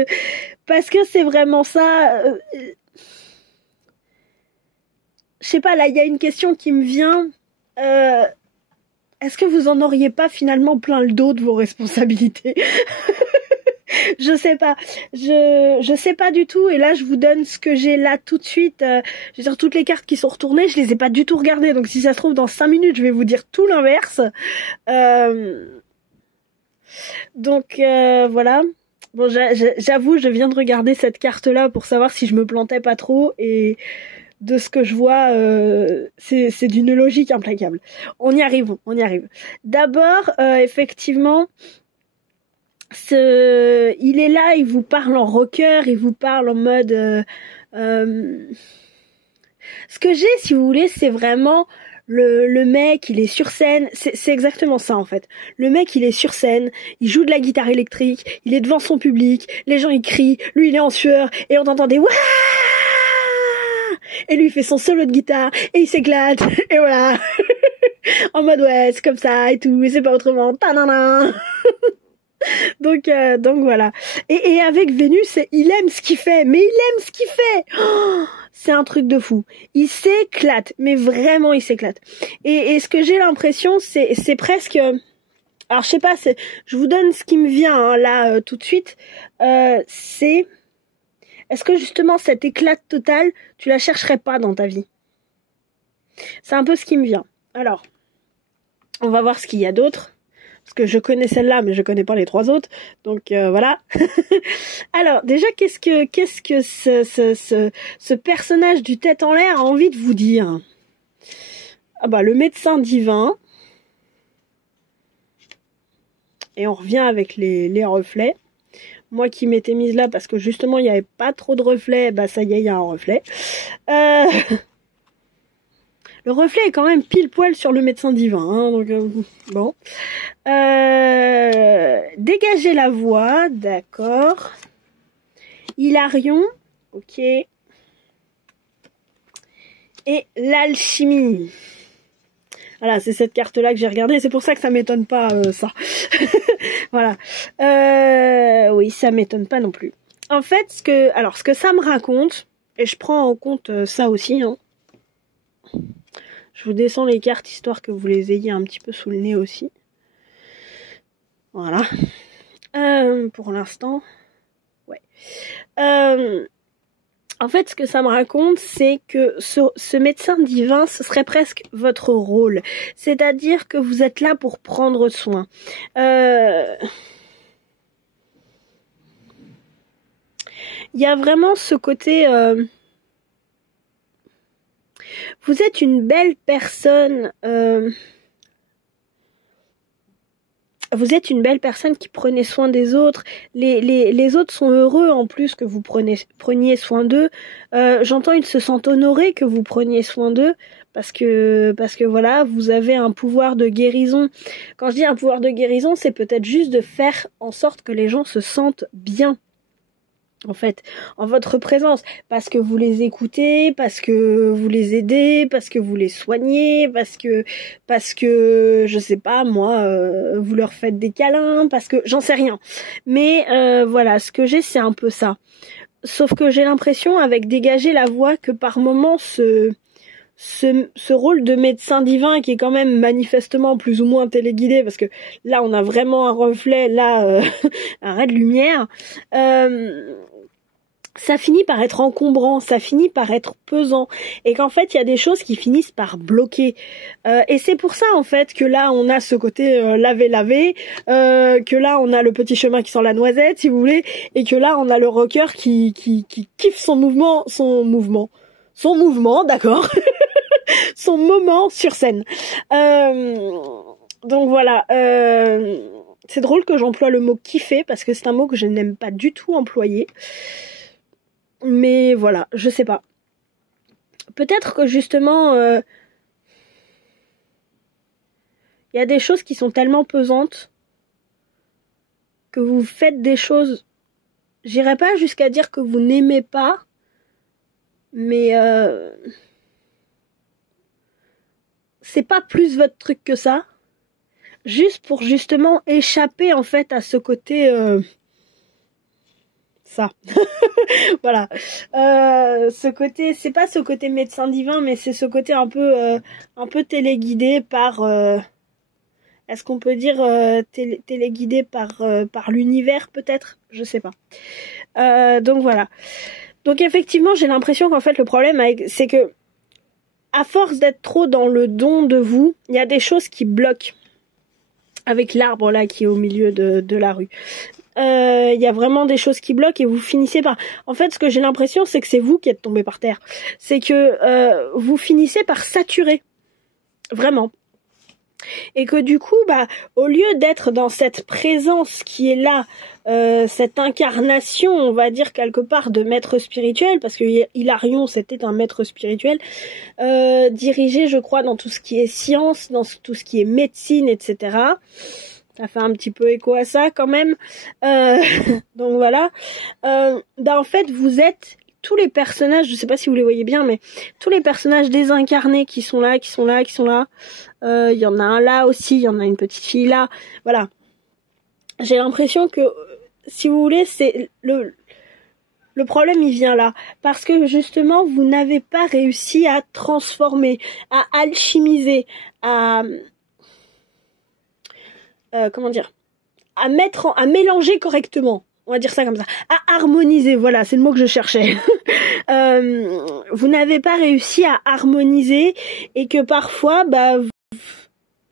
c'est vraiment ça. je sais pas, là, il y a une question qui me vient. Est-ce que vous en auriez pas finalement plein le dos de vos responsabilités? Je sais pas. Je sais pas du tout. Et là, je vous donne ce que j'ai là tout de suite. Je veux dire, toutes les cartes qui sont retournées, je les ai pas du tout regardées. Donc, si ça se trouve, dans 5 minutes, je vais vous dire tout l'inverse. Voilà. Bon, j'avoue, je viens de regarder cette carte-là pour savoir si je me plantais pas trop. Et de ce que je vois, c'est d'une logique implacable. On y arrive, on y arrive. D'abord, effectivement, il est là, il vous parle en rocker, il vous parle en mode... ce que j'ai, si vous voulez, c'est vraiment le mec, il est sur scène, c'est exactement ça en fait. Le mec, il est sur scène, il joue de la guitare électrique, il est devant son public, les gens ils crient, lui il est en sueur, et on entend des Wouah! Et lui il fait son solo de guitare, et il s'éclate, et voilà. En mode ouais, c'est comme ça, et tout, et c'est pas autrement. Ta-na-na. Donc voilà. Et avec Vénus, il aime ce qu'il fait, mais il aime ce qu'il fait. Oh, c'est un truc de fou. Il s'éclate, mais vraiment il s'éclate. Et ce que j'ai l'impression, c'est presque... Alors je sais pas, je vous donne ce qui me vient hein, là tout de suite. C'est... Est-ce que justement cette éclat totale, tu la chercherais pas dans ta vie? C'est un peu ce qui me vient. Alors, on va voir ce qu'il y a d'autre. Parce que je connais celle-là, mais je connais pas les 3 autres. Donc voilà. Alors déjà, qu'est-ce que ce personnage du tête en l'air a envie de vous dire? Ah bah le médecin divin. Et on revient avec les reflets. Moi qui m'étais mise là parce que justement il n'y avait pas trop de reflets, bah ça y est, il y a un reflet. Le reflet est quand même pile poil sur le médecin divin, hein, donc bon. Dégager la voie, d'accord. Hilarion, ok. Et l'alchimie. Voilà, c'est cette carte-là que j'ai regardée, c'est pour ça que ça m'étonne pas, ça. Voilà. Oui, ça m'étonne pas non plus. En fait, ce que ça me raconte, et je prends en compte ça aussi, hein. Je vous descends les cartes histoire que vous les ayez un petit peu sous le nez aussi. Voilà. Pour l'instant, ouais. En fait, ce que ça me raconte, c'est que ce médecin divin, ce serait presque votre rôle. C'est-à-dire que vous êtes là pour prendre soin. Il y a vraiment ce côté... vous êtes une belle personne... vous êtes une belle personne qui prenez soin des autres. Les autres sont heureux en plus que vous preniez soin d'eux. J'entends, ils se sentent honorés que vous preniez soin d'eux parce que voilà, vous avez un pouvoir de guérison. Quand je dis un pouvoir de guérison, c'est peut-être juste de faire en sorte que les gens se sentent bien. En fait, en votre présence, parce que vous les écoutez, parce que vous les aidez, parce que vous les soignez, parce que je sais pas moi, vous leur faites des câlins, parce que j'en sais rien. Mais voilà, ce que j'ai, c'est un peu ça. Sauf que j'ai l'impression, avec dégager la voix, que par moments ce rôle de médecin divin qui est quand même manifestement plus ou moins téléguidé, parce que là on a vraiment un reflet, là un ray de lumière, ça finit par être encombrant, ça finit par être pesant, et qu'en fait il y a des choses qui finissent par bloquer, et c'est pour ça en fait que là on a ce côté laver, que là on a le petit chemin qui sent la noisette si vous voulez, et que là on a le rocker qui kiffe son mouvement, d'accord. Son moment sur scène. Donc voilà, c'est drôle que j'emploie le mot kiffer parce que c'est un mot que je n'aime pas du tout employer. Mais voilà, je sais pas. Peut-être que justement, il y a des choses qui sont tellement pesantes que vous faites des choses. J'irai pas jusqu'à dire que vous n'aimez pas, mais c'est pas plus votre truc que ça. Juste pour justement échapper en fait à ce côté ça. Voilà. Ce côté, c'est pas ce côté médecin divin, mais c'est ce côté un peu téléguidé par, est-ce qu'on peut dire téléguidé par l'univers peut-être? Je sais pas. Donc voilà. Donc effectivement, j'ai l'impression qu'en fait le problème c'est que à force d'être trop dans le don de vous, il y a des choses qui bloquent. Avec l'arbre là qui est au milieu de la rue. Il y a vraiment des choses qui bloquent et vous finissez par... En fait, ce que j'ai l'impression, c'est que c'est vous qui êtes tombé par terre. C'est que vous finissez par saturer. Vraiment. Et que du coup, au lieu d'être dans cette présence qui est là, cette incarnation, on va dire quelque part, de maître spirituel, parce que Hilarion, c'était un maître spirituel, dirigé, je crois, dans tout ce qui est science, dans tout ce qui est médecine, etc., ça fait un petit peu écho à ça quand même. Donc voilà. En fait, vous êtes tous les personnages, je sais pas si vous les voyez bien, mais tous les personnages désincarnés qui sont là. Il y en a un là aussi, il y en a une petite fille là. Voilà. J'ai l'impression que, si vous voulez, c'est le problème, il vient là. Parce que justement, vous n'avez pas réussi à transformer, à alchimiser, à... à mélanger correctement. On va dire ça comme ça. À harmoniser, voilà, c'est le mot que je cherchais. Vous n'avez pas réussi à harmoniser et que parfois,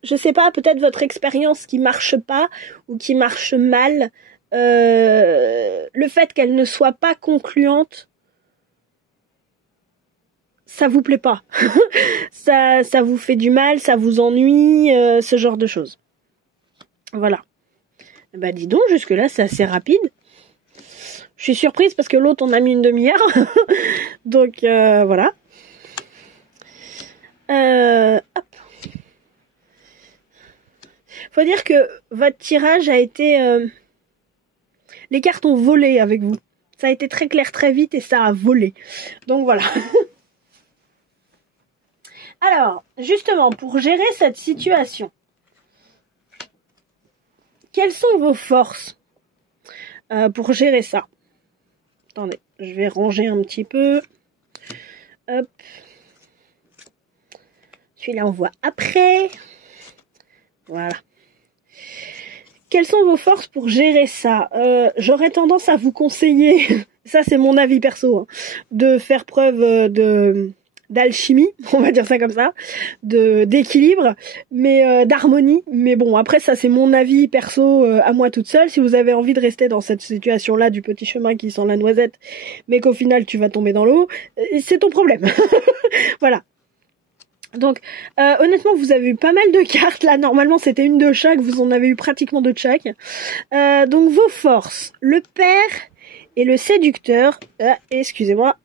je sais pas, peut-être votre expérience qui marche pas ou qui marche mal, le fait qu'elle ne soit pas concluante, ça vous plaît pas. ça vous fait du mal, ça vous ennuie, ce genre de choses. Voilà. Dis donc, jusque-là, c'est assez rapide. Je suis surprise parce que l'autre, on a mis une demi-heure. Donc, voilà. Hop. Faut dire que votre tirage a été... les cartes ont volé avec vous. Ça a été très clair très vite et ça a volé. Donc, voilà. Alors, justement, pour gérer cette situation, quelles sont vos forces pour gérer ça? Attendez, je vais ranger un petit peu. Hop. Celui-là, on voit après. Voilà. Quelles sont vos forces pour gérer ça? J'aurais tendance à vous conseiller, ça c'est mon avis perso, hein, de faire preuve d'alchimie, on va dire ça comme ça, d'équilibre, mais d'harmonie. Mais bon, après ça c'est mon avis perso à moi toute seule. Si vous avez envie de rester dans cette situation-là du petit chemin qui sent la noisette, mais qu'au final tu vas tomber dans l'eau, c'est ton problème. Voilà. Donc honnêtement vous avez eu pas mal de cartes là, normalement c'était une de chaque, vous en avez eu pratiquement deux de chaque. Donc vos forces, le père et le séducteur, excusez-moi,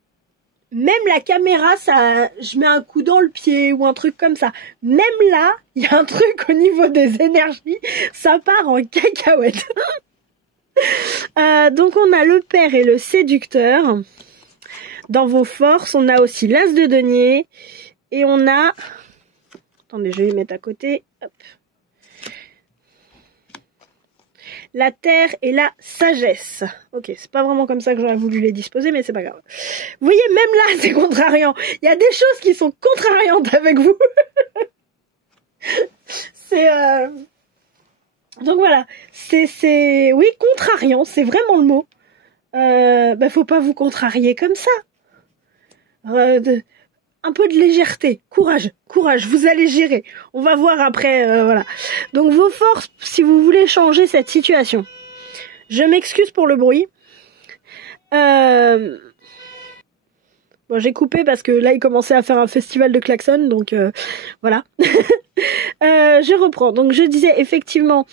même la caméra, ça, je mets un coup dans le pied ou un truc comme ça. Même là, il y a un truc au niveau des énergies, ça part en cacahuète. Donc on a le père et le séducteur. Dans vos forces, on a aussi l'as de denier et on a... Attendez, je vais les mettre à côté. Hop. La terre et la sagesse. Ok, c'est pas vraiment comme ça que j'aurais voulu les disposer, mais c'est pas grave. Vous voyez, même là, c'est contrariant. Il y a des choses qui sont contrariantes avec vous. C'est... Donc voilà, c'est... Oui, contrariant, c'est vraiment le mot. Faut pas vous contrarier comme ça. Un peu de légèreté, courage, vous allez gérer. On va voir après, voilà. Donc vos forces, si vous voulez changer cette situation. Je m'excuse pour le bruit. Bon, j'ai coupé parce que là, il commençait à faire un festival de klaxons, donc voilà. Je reprends. Donc je disais effectivement...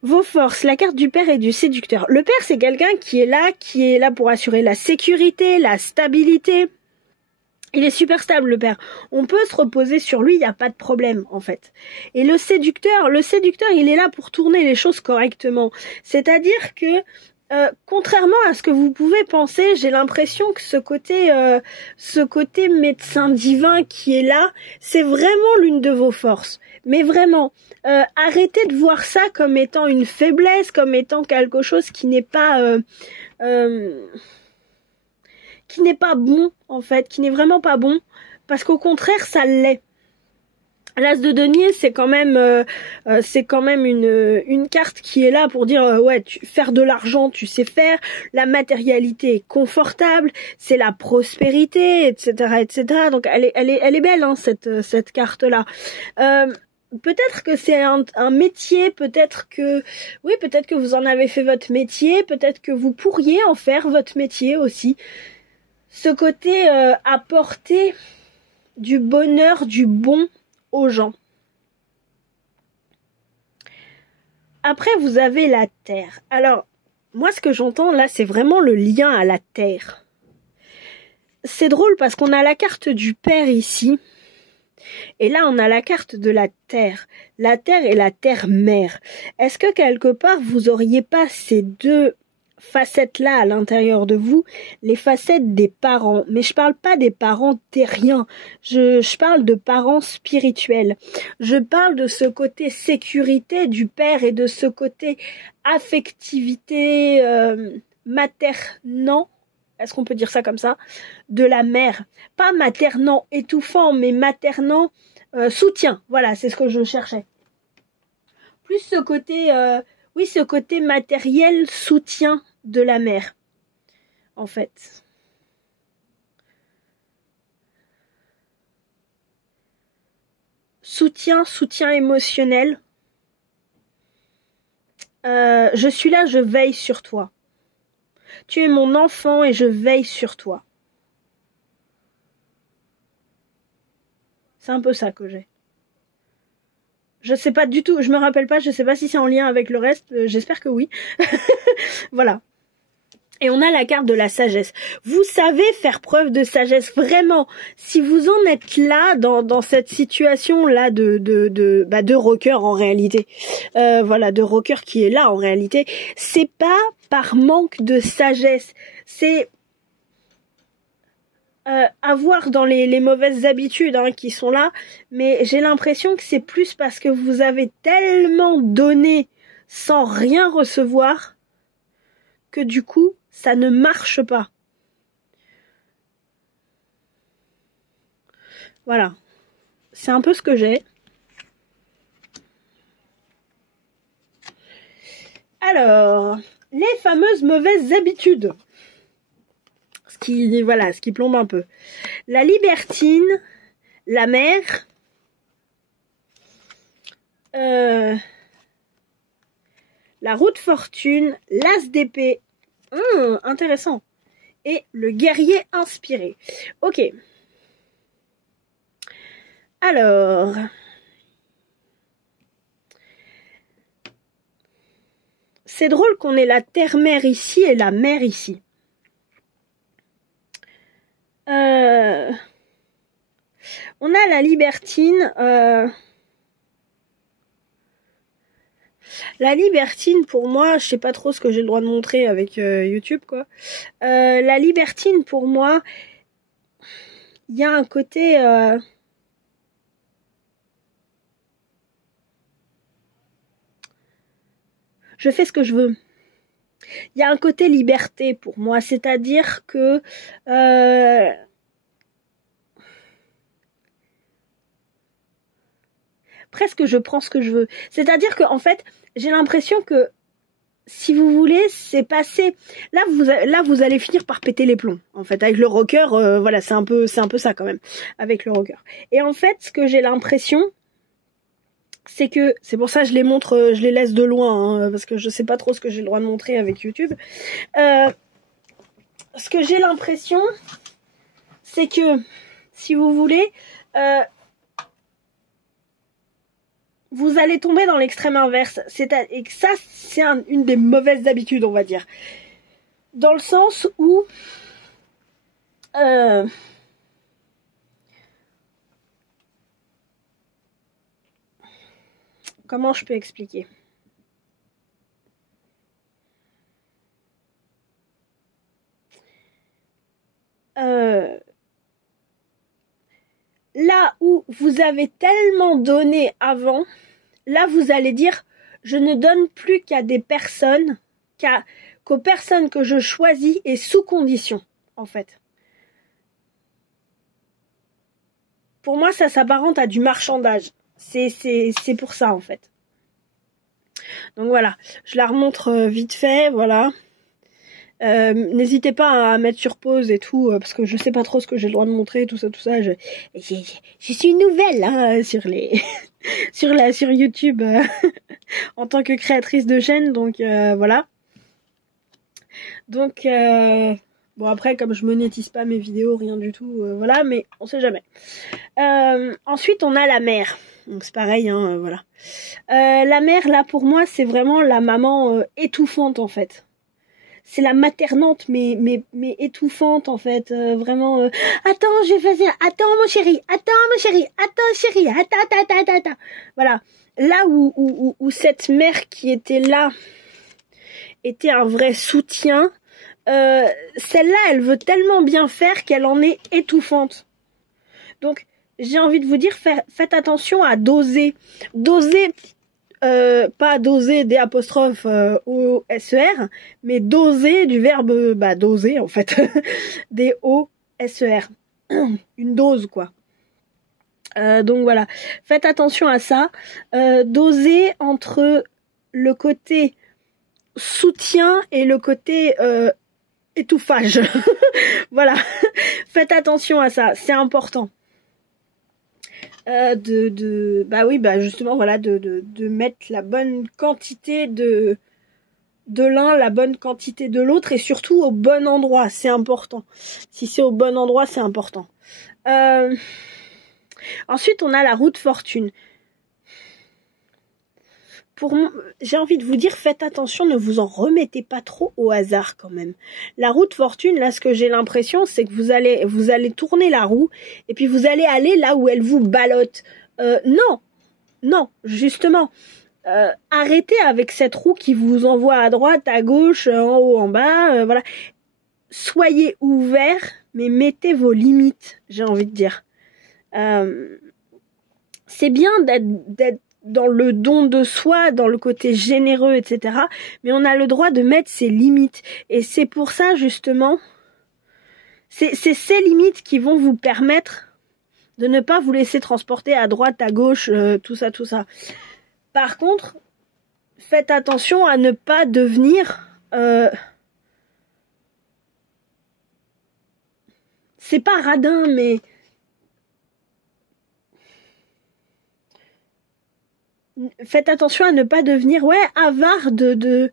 Vos forces, la carte du père et du séducteur. Le père, c'est quelqu'un qui est là pour assurer la sécurité, la stabilité. Il est super stable, le père. On peut se reposer sur lui, il n'y a pas de problème, en fait. Et le séducteur, il est là pour tourner les choses correctement. C'est-à-dire que, contrairement à ce que vous pouvez penser, j'ai l'impression que ce côté médecin divin qui est là, c'est vraiment l'une de vos forces. Mais vraiment, arrêtez de voir ça comme étant une faiblesse, comme étant quelque chose qui n'est pas qui n'est pas bon, en fait, qui n'est vraiment pas bon, parce qu'au contraire, ça l'est. L'As de denier, c'est quand même une carte qui est là pour dire ouais, faire de l'argent, tu sais faire, la matérialité est confortable, c'est la prospérité, etc., etc. Donc elle est belle, hein, cette carte là. Peut-être que c'est un métier, peut-être que vous en avez fait votre métier, peut-être que vous pourriez en faire votre métier aussi. Ce côté apporter du bonheur, du bon aux gens. Après, vous avez la terre. Alors, moi, ce que j'entends là, c'est vraiment le lien à la terre. C'est drôle parce qu'on a la carte du père ici. Et là, on a la carte de la terre. La terre et la terre-mère. Est-ce que quelque part, vous auriez pas ces deux facettes-là à l'intérieur de vous, les facettes des parents? Mais je parle pas des parents terriens. Je parle de parents spirituels. Je parle de ce côté sécurité du père et de ce côté affectivité maternant. Est-ce qu'on peut dire ça comme ça? De la mère. Pas maternant étouffant, mais maternant soutien. Voilà, c'est ce que je cherchais. Plus ce côté, ce côté matériel soutien de la mère, en fait. Soutien émotionnel. Je suis là, je veille sur toi. Tu es mon enfant et je veille sur toi. C'est un peu ça que j'ai. Je sais pas du tout, je me rappelle pas, je sais pas si c'est en lien avec le reste, j'espère que oui. Voilà. Et on a la carte de la sagesse. Vous savez faire preuve de sagesse, vraiment. Si vous en êtes là, dans cette situation-là de rocker en réalité, de rocker qui est là en réalité, c'est pas par manque de sagesse, c'est avoir dans les mauvaises habitudes qui sont là, mais j'ai l'impression que c'est plus parce que vous avez tellement donné sans rien recevoir que du coup, ça ne marche pas. Voilà. C'est un peu ce que j'ai. Alors, les fameuses mauvaises habitudes. Ce qui plombe un peu. La libertine, la mère, la roue de fortune, l'as d'épée, intéressant, et le guerrier inspiré. Ok. Alors, c'est drôle qu'on ait la terre-mère ici et la mère ici. On a la libertine. La libertine, pour moi, je sais pas trop ce que j'ai le droit de montrer avec YouTube, quoi. La libertine, pour moi, il y a un côté... je fais ce que je veux. Il y a un côté liberté pour moi, c'est-à-dire que presque je prends ce que je veux. C'est-à-dire que en fait, j'ai l'impression que si vous voulez, c'est passé. Là, vous allez finir par péter les plombs. En fait, avec le rocker, c'est un peu ça quand même, avec le rocker. Et en fait, ce que j'ai l'impression, c'est que, c'est pour ça que je les montre, je les laisse de loin, parce que je sais pas trop ce que j'ai le droit de montrer avec YouTube. Ce que j'ai l'impression, c'est que, si vous voulez, vous allez tomber dans l'extrême inverse. Et que ça, c'est une des mauvaises habitudes, on va dire. Dans le sens où... comment je peux expliquer ? Là où vous avez tellement donné avant, là vous allez dire je ne donne plus qu'à des personnes qu'aux personnes que je choisis et sous condition, en fait. Pour moi, ça s'apparente à du marchandage. C'est pour ça, en fait. Donc voilà, je la remontre vite fait, voilà. N'hésitez pas à mettre sur pause et tout, parce que je sais pas trop ce que j'ai le droit de montrer, tout ça. Je suis nouvelle hein, sur les sur YouTube en tant que créatrice de chaîne, donc voilà. Donc bon après comme je monétise pas mes vidéos, rien du tout, voilà, mais on sait jamais. Ensuite on a la mère. Donc c'est pareil, hein, voilà. La mère là pour moi c'est vraiment la maman étouffante en fait. C'est la maternante mais étouffante en fait, vraiment attends je vais faire, attends mon chéri, attends chéri, attends. Voilà, là où cette mère qui était là était un vrai soutien, celle-là elle veut tellement bien faire qu'elle en est étouffante. Donc j'ai envie de vous dire faites attention à doser pas doser des apostrophes au SER, mais doser du verbe doser en fait, des O SER, une dose quoi. Donc voilà, faites attention à ça, doser entre le côté soutien et le côté étouffage. Voilà, faites attention à ça, c'est important. Justement voilà de mettre la bonne quantité de l'un, la bonne quantité de l'autre et surtout au bon endroit, c'est important. Si c'est au bon endroit, c'est important. Ensuite, on a la roue de fortune. J'ai envie de vous dire, faites attention, ne vous en remettez pas trop au hasard quand même. La roue de fortune, là, ce que j'ai l'impression, c'est que vous allez tourner la roue et puis vous allez aller là où elle vous ballotte. Non, justement. Arrêtez avec cette roue qui vous envoie à droite, à gauche, en haut, en bas, voilà. Soyez ouverts, mais mettez vos limites, j'ai envie de dire. C'est bien d'être dans le don de soi, dans le côté généreux, etc. Mais on a le droit de mettre ses limites. Et c'est pour ça, justement, c'est ces limites qui vont vous permettre de ne pas vous laisser transporter à droite, à gauche, tout ça. Par contre, faites attention à ne pas devenir... c'est pas radin, mais... Faites attention à ne pas devenir avare de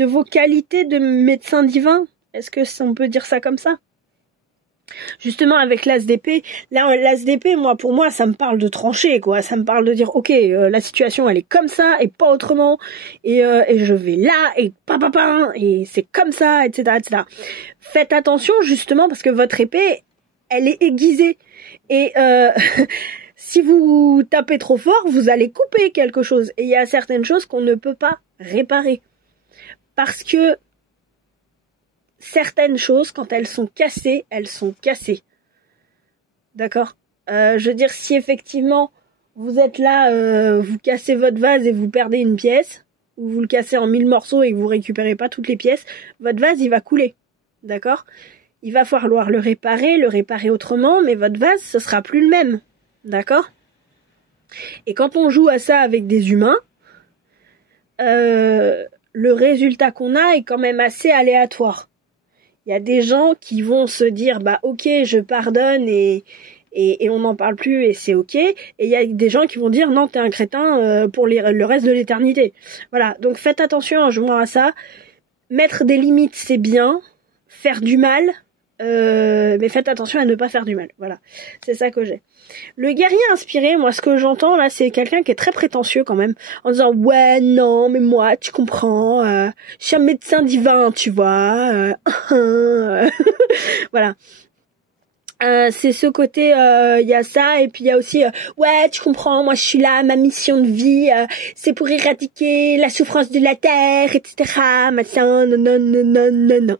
vos qualités de médecin divin. Est-ce que on peut dire ça comme ça? Justement avec l'as d'épée, là l'as d'épée, pour moi ça me parle de trancher quoi, ça me parle de dire ok la situation elle est comme ça et pas autrement et je vais là et et c'est comme ça etc. Faites attention justement parce que votre épée elle est aiguisée et si vous tapez trop fort, vous allez couper quelque chose. Et il y a certaines choses qu'on ne peut pas réparer. Parce que certaines choses, quand elles sont cassées, elles sont cassées. D'accord ? Je veux dire, si effectivement, vous êtes là, vous cassez votre vase et vous perdez une pièce, ou vous le cassez en 1000 morceaux et que vous récupérez pas toutes les pièces, votre vase, il va couler. D'accord ? Il va falloir le réparer autrement, mais votre vase, ce sera plus le même. D'accord ? Et quand on joue à ça avec des humains, le résultat qu'on a est quand même assez aléatoire. Il y a des gens qui vont se dire ok je pardonne et on n'en parle plus et c'est ok. Et il y a des gens qui vont dire non t'es un crétin pour le reste de l'éternité. Voilà, donc faites attention en jouant à ça. Mettre des limites c'est bien, faire du mal, mais faites attention à ne pas faire du mal. Voilà, c'est ça que j'ai. Le guerrier inspiré, moi ce que j'entends là, c'est quelqu'un qui est très prétentieux quand même, en disant ouais non mais moi tu comprends, je suis un médecin divin tu vois, voilà. C'est ce côté, y a ça et puis il y a aussi ouais tu comprends, moi je suis là, ma mission de vie c'est pour éradiquer la souffrance de la terre etc. Machin non.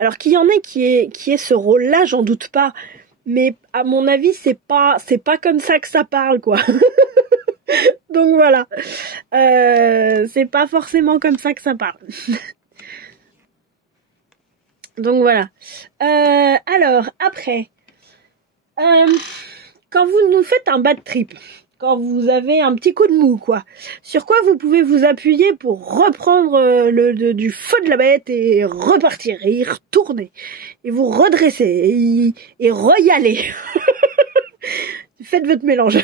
Alors qu'il y en ait qui est ce rôle-là, j'en doute pas. Mais à mon avis, c'est pas comme ça que ça parle, quoi. Donc voilà. C'est pas forcément comme ça que ça parle. Donc voilà. Alors, après, quand vous nous faites un bad trip, quand vous avez un petit coup de mou, quoi, sur quoi vous pouvez vous appuyer pour reprendre du feu de la bête et repartir, et y retourner, et vous redresser, et re-y-aller. Faites votre mélange.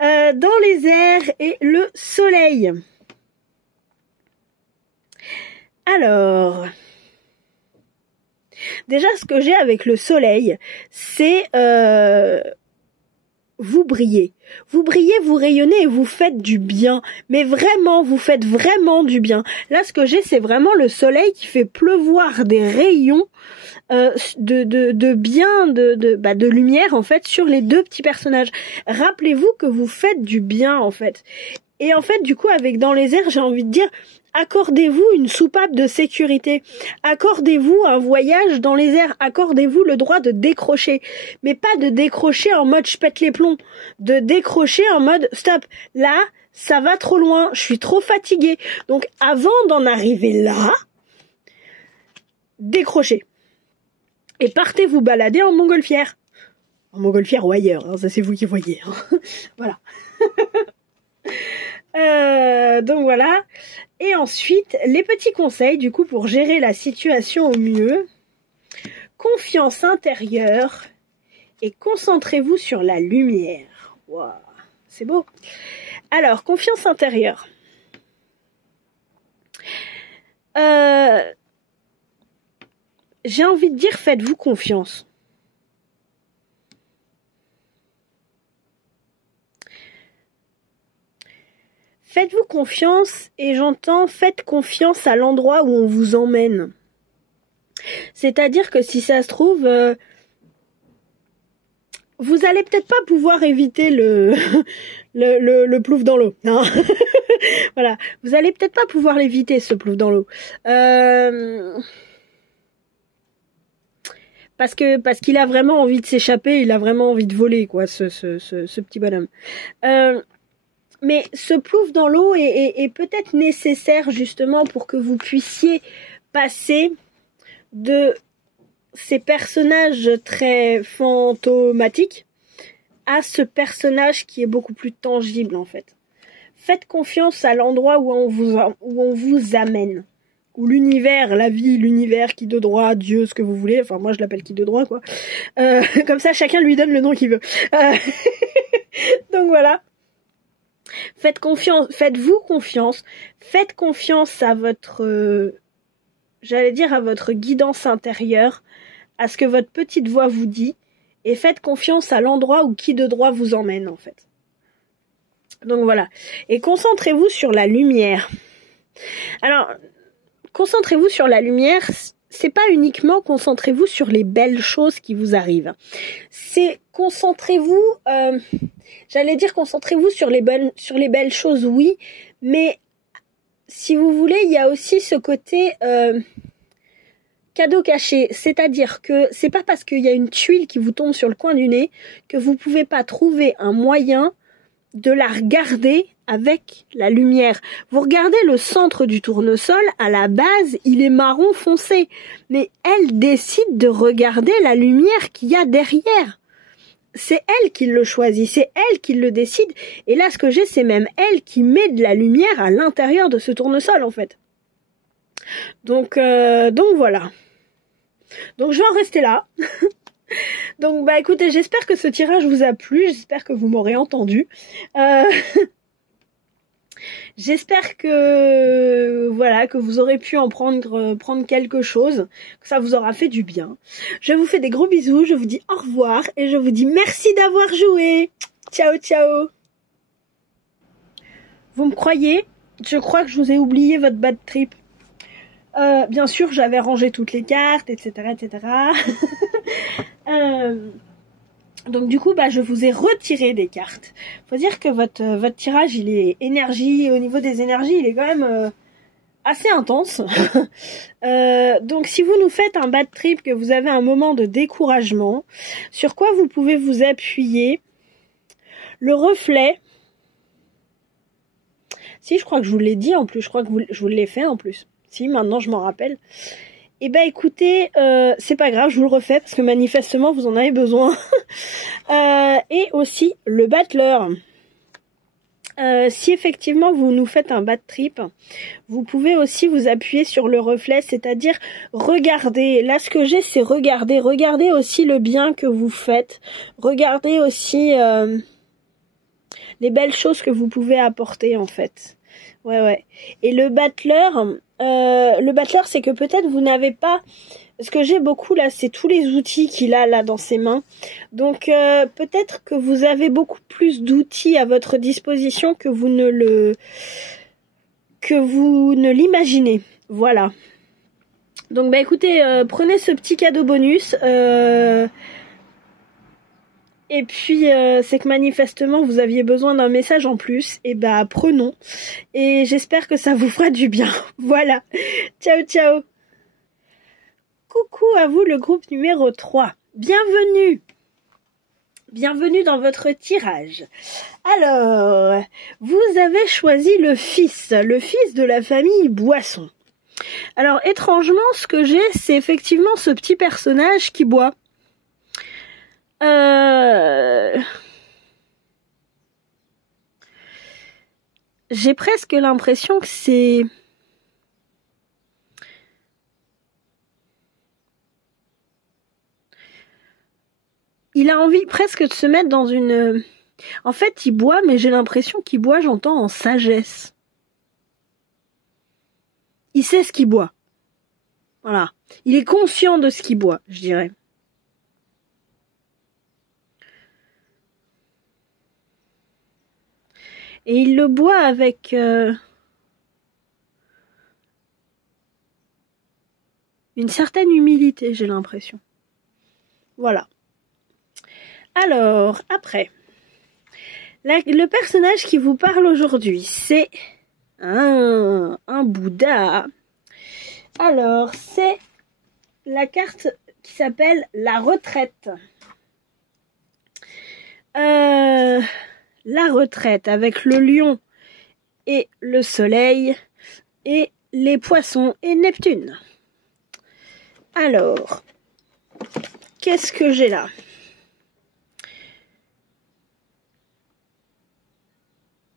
Dans les airs et le soleil. Alors, déjà ce que j'ai avec le soleil, c'est vous brillez. Vous brillez, vous rayonnez et vous faites du bien. Mais vraiment, vous faites vraiment du bien. Là, ce que j'ai, c'est vraiment le soleil qui fait pleuvoir des rayons de bien, de lumière, en fait, sur les deux petits personnages. Rappelez-vous que vous faites du bien, en fait. Et en fait, du coup, avec Dans les airs, j'ai envie de dire, accordez-vous une soupape de sécurité. Accordez-vous un voyage dans les airs. Accordez-vous le droit de décrocher. Mais pas de décrocher en mode je pète les plombs. De décrocher en mode stop. Là, ça va trop loin. Je suis trop fatiguée. Donc, avant d'en arriver là, décrochez. Et partez vous balader en montgolfière. En montgolfière ou ailleurs. Hein, ça, c'est vous qui voyez. Hein. Voilà. Donc voilà. Et ensuite, les petits conseils, du coup, pour gérer la situation au mieux. Confiance intérieure et concentrez-vous sur la lumière. Waouh, c'est beau. Alors, confiance intérieure. J'ai envie de dire, faites-vous confiance. Faites-vous confiance, et j'entends faites confiance à l'endroit où on vous emmène. C'est-à-dire que si ça se trouve, vous allez peut-être pas pouvoir éviter le plouf dans l'eau. Non. Voilà, vous allez peut-être pas pouvoir l'éviter, ce plouf dans l'eau. Parce qu'il a vraiment envie de s'échapper, il a vraiment envie de voler, quoi, ce petit bonhomme. Mais ce plouf dans l'eau est peut-être nécessaire justement pour que vous puissiez passer de ces personnages très fantomatiques à ce personnage qui est beaucoup plus tangible en fait. Faites confiance à l'endroit où on vous amène. Ou l'univers, la vie, l'univers, qui de droit, Dieu, ce que vous voulez. Enfin, moi, je l'appelle qui de droit, quoi. Comme ça, chacun lui donne le nom qu'il veut. Donc voilà. Faites confiance, faites-vous confiance. Faites confiance à votre, j'allais dire à votre guidance intérieure, à ce que votre petite voix vous dit. Et faites confiance à l'endroit où qui de droit vous emmène, en fait. Donc voilà. Et concentrez-vous sur la lumière. Alors, concentrez-vous sur la lumière, c'est pas uniquement concentrez-vous sur les belles choses qui vous arrivent. C'est concentrez-vous, j'allais dire concentrez-vous sur les belles choses, oui, mais si vous voulez, il y a aussi ce côté cadeau caché, c'est-à-dire que c'est pas parce qu'il y a une tuile qui vous tombe sur le coin du nez que vous pouvez pas trouver un moyen de la regarder avec la lumière. Vous regardez le centre du tournesol, à la base, il est marron foncé. Mais elle décide de regarder la lumière qu'il y a derrière. C'est elle qui le choisit, c'est elle qui le décide. Et là, ce que j'ai, c'est même elle qui met de la lumière à l'intérieur de ce tournesol, en fait. Donc voilà. Donc je vais en rester là. Donc bah écoutez, j'espère que ce tirage vous a plu, j'espère que vous m'aurez entendu. J'espère que voilà, que vous aurez pu en prendre quelque chose, que ça vous aura fait du bien. Je vous fais des gros bisous, je vous dis au revoir et je vous dis merci d'avoir joué. Ciao ciao. Vous me croyez? Je crois que je vous ai oublié votre bad trip. Bien sûr, j'avais rangé toutes les cartes, etc., etc. Donc du coup, bah, je vous ai retiré des cartes. Faut dire que votre tirage, il est énergie, au niveau des énergies, il est quand même assez intense. Donc si vous nous faites un bad trip, que vous avez un moment de découragement, sur quoi vous pouvez vous appuyer? Le reflet, si, je crois que je vous l'ai dit en plus, je crois que je vous l'ai fait en plus. Si, maintenant je m'en rappelle. Eh ben écoutez, c'est pas grave, je vous le refais parce que manifestement vous en avez besoin. Et aussi le battleur. Si effectivement vous nous faites un bad trip, vous pouvez aussi vous appuyer sur le reflet, c'est-à-dire regarder. Là, ce que j'ai, c'est regarder. Regardez aussi le bien que vous faites. Regardez aussi les belles choses que vous pouvez apporter, en fait. Ouais. Et le battleur, c'est que peut-être vous n'avez pas... Ce que j'ai beaucoup là, c'est tous les outils qu'il a là dans ses mains. Donc peut-être que vous avez beaucoup plus d'outils à votre disposition que vous ne l'imaginez. Voilà. Donc bah écoutez, prenez ce petit cadeau bonus. Et puis c'est que manifestement vous aviez besoin d'un message en plus. Et bah prenons. Et j'espère que ça vous fera du bien. Voilà. Ciao ciao. Coucou à vous le groupe numéro 3. Bienvenue. Bienvenue dans votre tirage. Alors, vous avez choisi le fils de la famille Boisson. Alors, étrangement, ce que j'ai, c'est effectivement ce petit personnage qui boit. J'ai presque l'impression que c'est... Il a envie presque de se mettre dans une... En fait, il boit, mais j'ai l'impression qu'il boit, j'entends, en sagesse. Il sait ce qu'il boit. Voilà. Il est conscient de ce qu'il boit, je dirais. Et il le boit avec... une certaine humilité, j'ai l'impression. Voilà. Alors, après, le personnage qui vous parle aujourd'hui, c'est un Bouddha. Alors, c'est la carte qui s'appelle la retraite. La retraite avec le lion et le soleil et les poissons et Neptune. Alors, qu'est-ce que j'ai là ?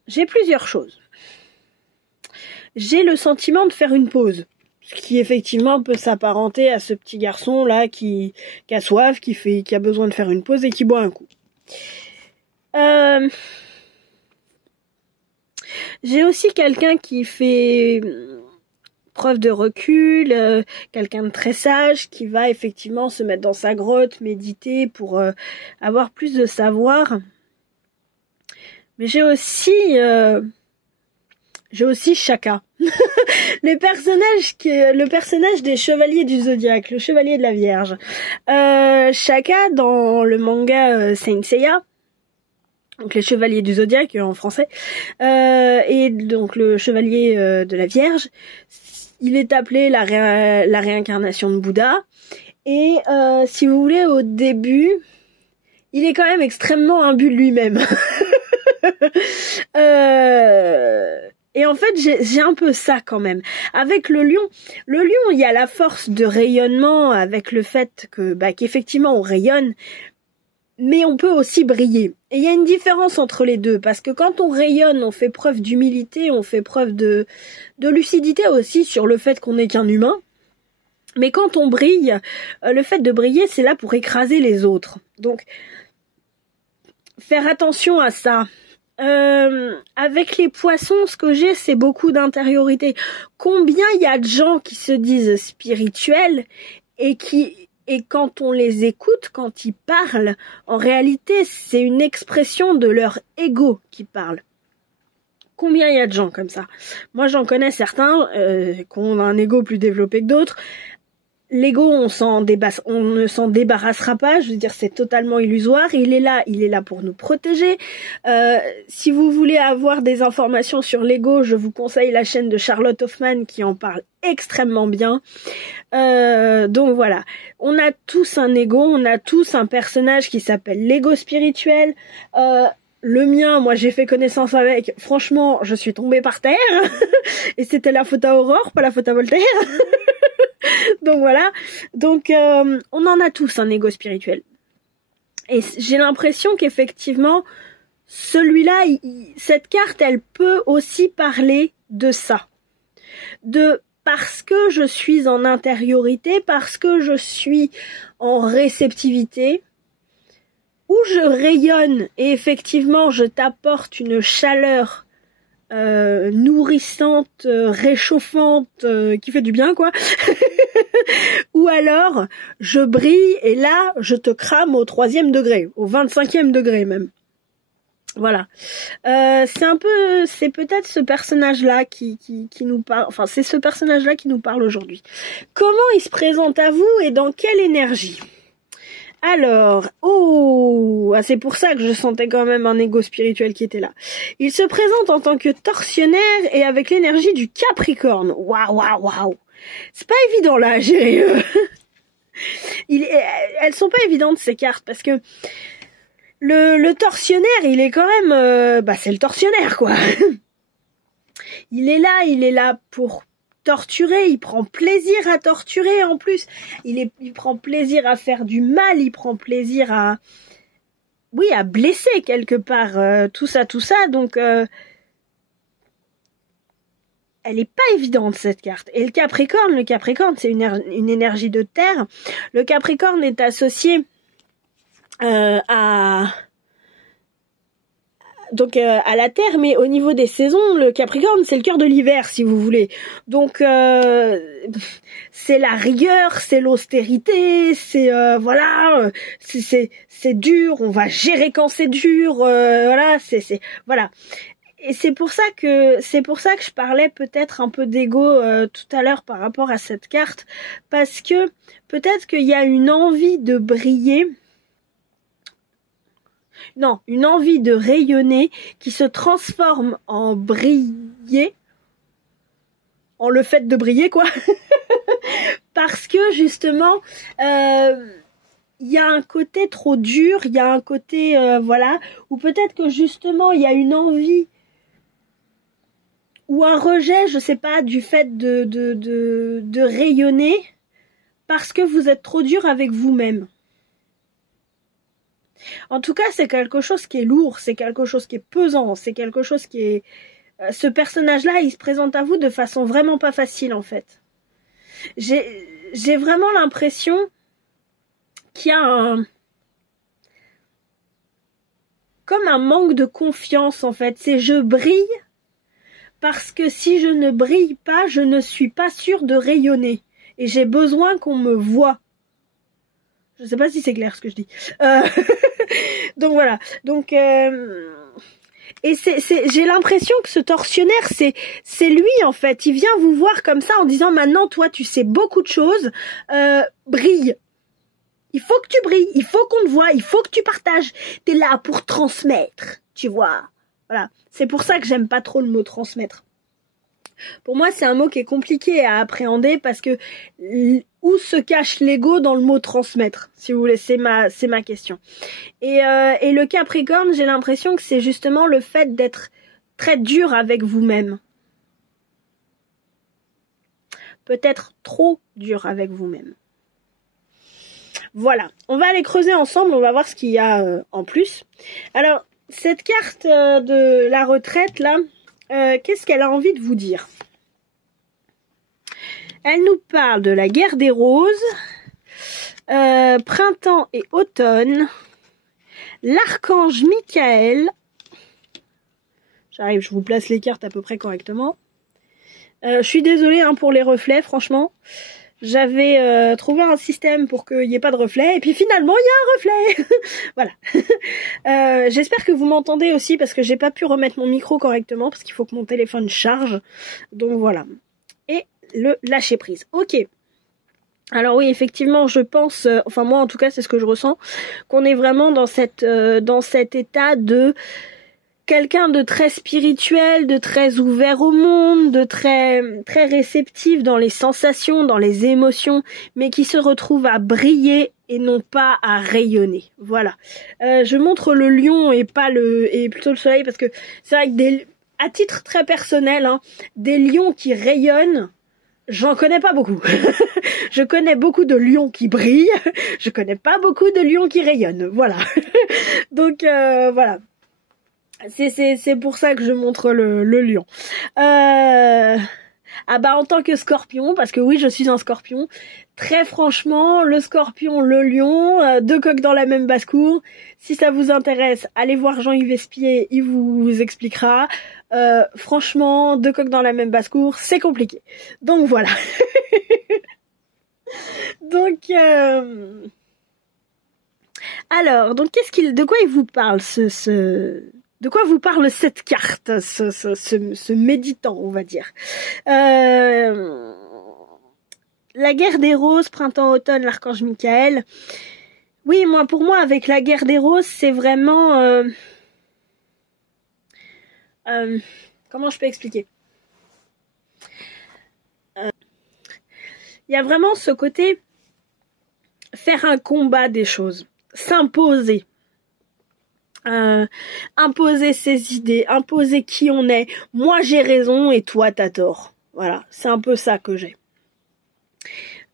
J'ai plusieurs choses. J'ai le sentiment de faire une pause, ce qui effectivement peut s'apparenter à ce petit garçon là qui a soif, qui a besoin de faire une pause et qui boit un coup. J'ai aussi quelqu'un qui fait preuve de recul, quelqu'un de très sage qui va effectivement se mettre dans sa grotte, méditer pour avoir plus de savoir. Mais j'ai aussi Shaka. Le personnage des chevaliers du zodiaque, le chevalier de la Vierge. Shaka dans le manga Saint Seiya, donc les chevaliers du zodiaque en français, et donc le chevalier de la Vierge, il est appelé la réincarnation de Bouddha. Et si vous voulez, au début, il est quand même extrêmement imbu de lui-même. Et en fait, j'ai un peu ça quand même. Avec le lion, il y a la force de rayonnement avec le fait que qu'effectivement on rayonne, mais on peut aussi briller. Et il y a une différence entre les deux, parce que quand on rayonne, on fait preuve d'humilité, on fait preuve de lucidité aussi sur le fait qu'on n'est qu'un humain. Mais quand on brille, le fait de briller, c'est là pour écraser les autres. Donc, faire attention à ça. Avec les poissons, ce que j'ai, c'est beaucoup d'intériorité. Combien il y a de gens qui se disent spirituels et quand on les écoute, quand ils parlent, en réalité, c'est une expression de leur ego qui parle. Combien il y a de gens comme ça? Moi, j'en connais certains qui ont un ego plus développé que d'autres. L'ego, on ne s'en débarrassera pas. Je veux dire, c'est totalement illusoire. Il est là pour nous protéger. Si vous voulez avoir des informations sur l'ego, je vous conseille la chaîne de Charlotte Hoffman qui en parle extrêmement bien. Donc voilà, on a tous un ego, on a tous un personnage qui s'appelle l'ego spirituel. le mien, moi j'ai fait connaissance avec, franchement, je suis tombée par terre. Et c'était la faute à Aurore, pas la faute à Voltaire. Donc voilà. Donc on en a tous un ego spirituel. Et j'ai l'impression qu'effectivement, celui-là, cette carte, elle peut aussi parler de ça. Parce que je suis en intériorité, parce que je suis en réceptivité, où je rayonne et effectivement je t'apporte une chaleur nourrissante, réchauffante, qui fait du bien quoi. Ou alors je brille et là je te crame au 3e degré, au 25e degré même. Voilà. C'est peut-être ce personnage-là qui nous parle, enfin c'est ce personnage-là qui nous parle aujourd'hui. Comment il se présente à vous et dans quelle énergie ? Alors, c'est pour ça que je sentais quand même un ego spirituel qui était là. Il se présente en tant que tortionnaire et avec l'énergie du Capricorne. Waouh. C'est pas évident là à gérer. Elles sont pas évidentes ces cartes parce que le tortionnaire, il est quand même, c'est le tortionnaire quoi. Il est là pour torturer, il prend plaisir à torturer en plus. Il prend plaisir à faire du mal, il prend plaisir à blesser quelque part, tout ça. Donc, elle est pas évidente cette carte. Et le Capricorne, c'est une énergie de terre. Le Capricorne est associé à la terre, mais au niveau des saisons, le Capricorne, c'est le cœur de l'hiver, si vous voulez. Donc, c'est la rigueur, c'est l'austérité, c'est dur, on va gérer quand c'est dur, voilà. Et c'est pour ça que je parlais peut-être un peu d'ego tout à l'heure par rapport à cette carte, parce que peut-être qu'il y a une envie de briller. Non, une envie de rayonner qui se transforme en briller, en le fait de briller quoi, parce que justement, il y a un côté trop dur, il y a un côté, ou peut-être que justement il y a une envie ou un rejet, je sais pas, du fait de rayonner parce que vous êtes trop dur avec vous-même. En tout cas, c'est quelque chose qui est lourd, c'est quelque chose qui est pesant, c'est quelque chose qui est... ce personnage-là, il se présente à vous de façon vraiment pas facile, en fait. J'ai vraiment l'impression qu'il y a comme un manque de confiance, en fait. C'est je brille parce que si je ne brille pas, je ne suis pas sûre de rayonner. Et j'ai besoin qu'on me voie. Je sais pas si c'est clair ce que je dis. Donc voilà. Donc et j'ai l'impression que ce tortionnaire, c'est lui en fait. Il vient vous voir comme ça en disant maintenant toi tu sais beaucoup de choses, brille. Il faut que tu brilles, il faut qu'on te voie, il faut que tu partages. T'es là pour transmettre, tu vois. Voilà. C'est pour ça que j'aime pas trop le mot transmettre. Pour moi, c'est un mot qui est compliqué à appréhender parce que où se cache l'ego dans le mot transmettre, si vous voulez, c'est ma question. Et le Capricorne, j'ai l'impression que c'est justement le fait d'être très dur avec vous-même. Peut-être trop dur avec vous-même. Voilà, on va aller creuser ensemble, on va voir ce qu'il y a en plus. Alors, cette carte de la retraite, là, qu'est-ce qu'elle a envie de vous dire ? Elle nous parle de la guerre des roses, printemps et automne, l'archange Michael. J'arrive, je vous place les cartes à peu près correctement. Je suis désolée pour les reflets, franchement. J'avais trouvé un système pour qu'il n'y ait pas de reflet, et puis finalement, il y a un reflet. Voilà. J'espère que vous m'entendez aussi, parce que j'ai pas pu remettre mon micro correctement, parce qu'il faut que mon téléphone charge. Donc voilà. Et le lâcher prise. Ok. Alors oui, effectivement, je pense, enfin moi en tout cas, c'est ce que je ressens, qu'on est vraiment dans cet état de quelqu'un de très spirituel, de très ouvert au monde, de très réceptif dans les sensations, dans les émotions, mais qui se retrouve à briller et non pas à rayonner. Voilà. Je montre le lion et plutôt le soleil parce que c'est vrai que à titre très personnel, hein, des lions qui rayonnent, j'en connais pas beaucoup. Je connais beaucoup de lions qui brillent, je connais pas beaucoup de lions qui rayonnent. Voilà. Donc voilà. C'est pour ça que je montre le lion. Ah bah en tant que scorpion, parce que oui je suis un scorpion, très franchement, le scorpion, le lion, deux coqs dans la même basse-cour. Si ça vous intéresse, allez voir Jean-Yves Espier, il vous expliquera. Franchement, deux coqs dans la même basse-cour, c'est compliqué. Donc voilà. Donc alors, donc de quoi il vous parle de quoi vous parle cette carte, ce méditant, on va dire. La guerre des roses, printemps-automne, l'archange Michael. Oui, pour moi, avec la guerre des roses, c'est vraiment... comment je peux expliquer ? Il y a vraiment ce côté faire un combat des choses, s'imposer. Imposer ses idées, imposer qui on est. Moi j'ai raison et toi t'as tort. Voilà, c'est un peu ça que j'ai.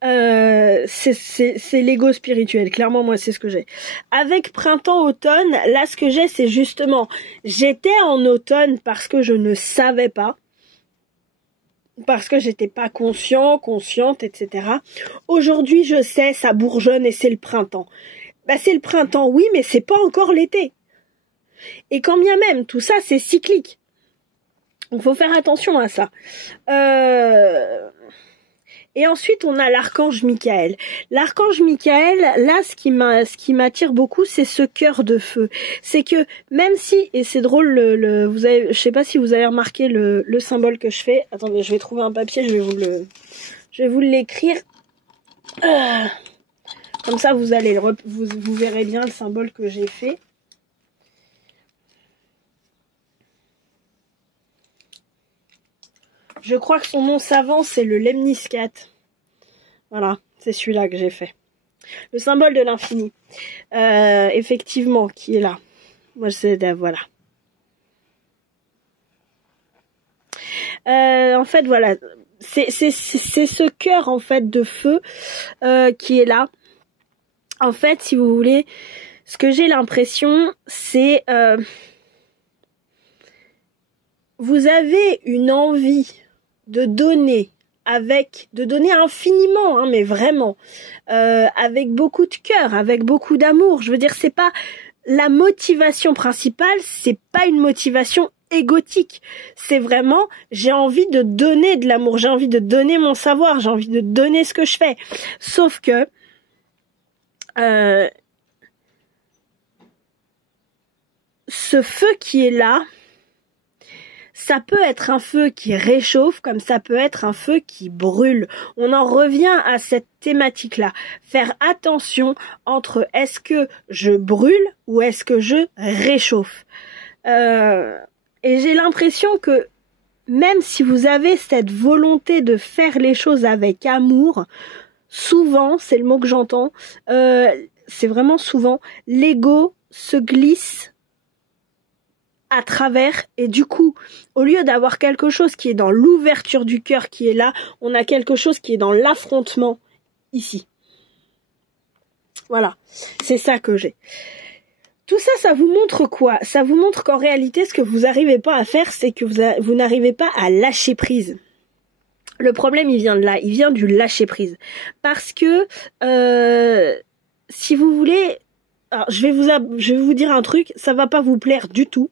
C'est l'ego spirituel. Clairement, moi c'est ce que j'ai. Avec printemps-automne, là ce que j'ai, c'est justement, j'étais en automne parce que je ne savais pas. Parce que j'étais pas consciente, etc. Aujourd'hui, je sais, ça bourgeonne et c'est le printemps. Bah c'est le printemps, oui, mais c'est pas encore l'été. Et quand bien même, tout ça, c'est cyclique. Il faut faire attention à ça. Et ensuite, on a l'archange Michael. L'archange Michael, là, ce qui m'attire beaucoup, c'est ce cœur de feu. C'est que, même si, et c'est drôle, je sais pas si vous avez remarqué le symbole que je fais. Attendez, je vais trouver un papier, je vais vous l'écrire. Comme ça, vous verrez bien le symbole que j'ai fait. Je crois que son nom savant, c'est le lemniscate. Voilà, c'est celui-là que j'ai fait. Le symbole de l'infini. Effectivement, qui est là. Moi, voilà. En fait, voilà. C'est ce cœur, en fait, de feu qui est là. En fait, si vous voulez, ce que j'ai l'impression, c'est... vous avez une envie de donner infiniment, hein, mais vraiment, avec beaucoup de cœur, avec beaucoup d'amour. Je veux dire, c'est pas la motivation principale, c'est pas une motivation égotique. C'est vraiment, j'ai envie de donner de l'amour, j'ai envie de donner mon savoir, j'ai envie de donner ce que je fais. Sauf que, ce feu qui est là, ça peut être un feu qui réchauffe, comme ça peut être un feu qui brûle. On en revient à cette thématique-là. Faire attention entre est-ce que je brûle ou est-ce que je réchauffe. Et j'ai l'impression que même si vous avez cette volonté de faire les choses avec amour, souvent, c'est le mot que j'entends, c'est vraiment souvent, l'ego se glisse à travers, et du coup, au lieu d'avoir quelque chose qui est dans l'ouverture du cœur qui est là, on a quelque chose qui est dans l'affrontement ici. Voilà, c'est ça que j'ai. Tout ça, ça vous montre quoi? Ça vous montre qu'en réalité, ce que vous n'arrivez pas à faire, c'est que vous n'arrivez pas à lâcher prise. Le problème, il vient de là, il vient du lâcher prise. Parce que, si vous voulez... Alors, je vais vous dire un truc, ça va pas vous plaire du tout,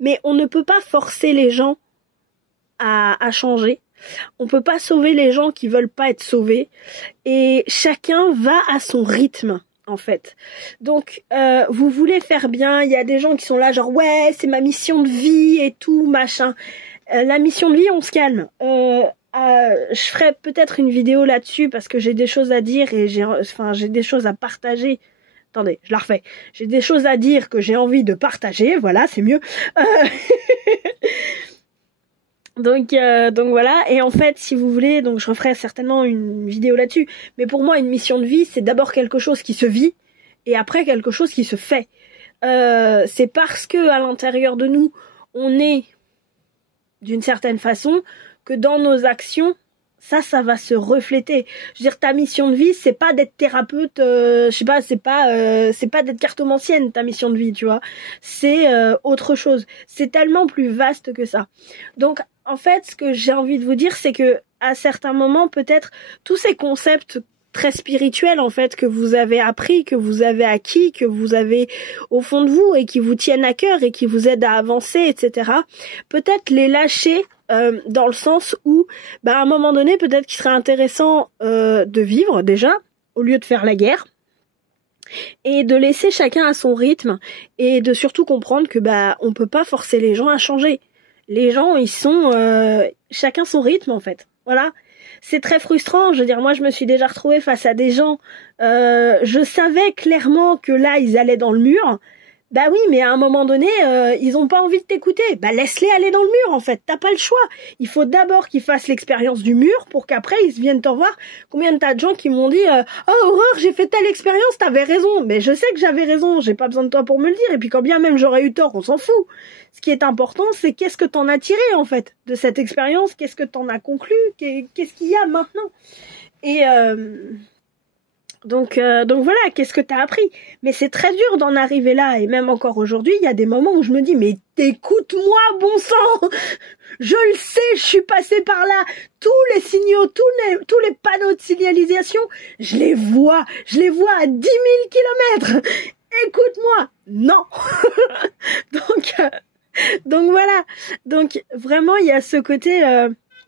mais on ne peut pas forcer les gens à changer. On peut pas sauver les gens qui veulent pas être sauvés. Et chacun va à son rythme, en fait. Donc, vous voulez faire bien, il y a des gens qui sont là genre, ouais, c'est ma mission de vie et tout, machin. La mission de vie, on se calme. Je ferai peut-être une vidéo là-dessus parce que j'ai des choses à dire et j'ai des choses à partager Attendez, je la refais. J'ai des choses à dire que j'ai envie de partager. Voilà, c'est mieux. Donc voilà. Et en fait, si vous voulez, donc je referai certainement une vidéo là-dessus. Mais pour moi, une mission de vie, c'est d'abord quelque chose qui se vit et après quelque chose qui se fait. C'est parce que à l'intérieur de nous, on est d'une certaine façon que dans nos actions, ça va se refléter. Je veux dire, ta mission de vie, c'est pas d'être thérapeute, je sais pas, c'est pas d'être cartomancienne, ta mission de vie, tu vois. C'est autre chose. C'est tellement plus vaste que ça. Donc, en fait, ce que j'ai envie de vous dire, c'est que à certains moments, peut-être, tous ces concepts très spirituels, en fait, que vous avez appris, que vous avez acquis, que vous avez au fond de vous et qui vous tiennent à cœur et qui vous aident à avancer, etc., peut-être les lâcher dans le sens où, à un moment donné, peut-être qu'il serait intéressant de vivre déjà, au lieu de faire la guerre, et de laisser chacun à son rythme, et de surtout comprendre que on peut pas forcer les gens à changer. Les gens, ils sont chacun son rythme en fait. Voilà. C'est très frustrant. Je veux dire, moi, je me suis déjà retrouvée face à des gens. Je savais clairement que là, ils allaient dans le mur. Bah oui, mais à un moment donné, ils ont pas envie de t'écouter. Laisse-les aller dans le mur, en fait. T'as pas le choix. Il faut d'abord qu'ils fassent l'expérience du mur pour qu'après, ils viennent t'en voir. Combien de tas de gens qui m'ont dit « Oh, Aurore, j'ai fait telle expérience, t'avais raison. » Mais je sais que j'avais raison. J'ai pas besoin de toi pour me le dire. Et puis quand bien même j'aurais eu tort, on s'en fout. Ce qui est important, c'est qu'est-ce que t'en as tiré, en fait, de cette expérience. Qu'est-ce que t'en as conclu. Qu'est-ce qu'il y a maintenant. Et... Donc voilà, qu'est-ce que t'as appris? Mais c'est très dur d'en arriver là, et même encore aujourd'hui, il y a des moments où je me dis, mais écoute-moi, bon sang! Je le sais, je suis passée par là. Tous les signaux, tous les panneaux de signalisation, je les vois à 10 000 kilomètres. Écoute-moi! Non! Donc voilà. Donc vraiment, il y a ce côté...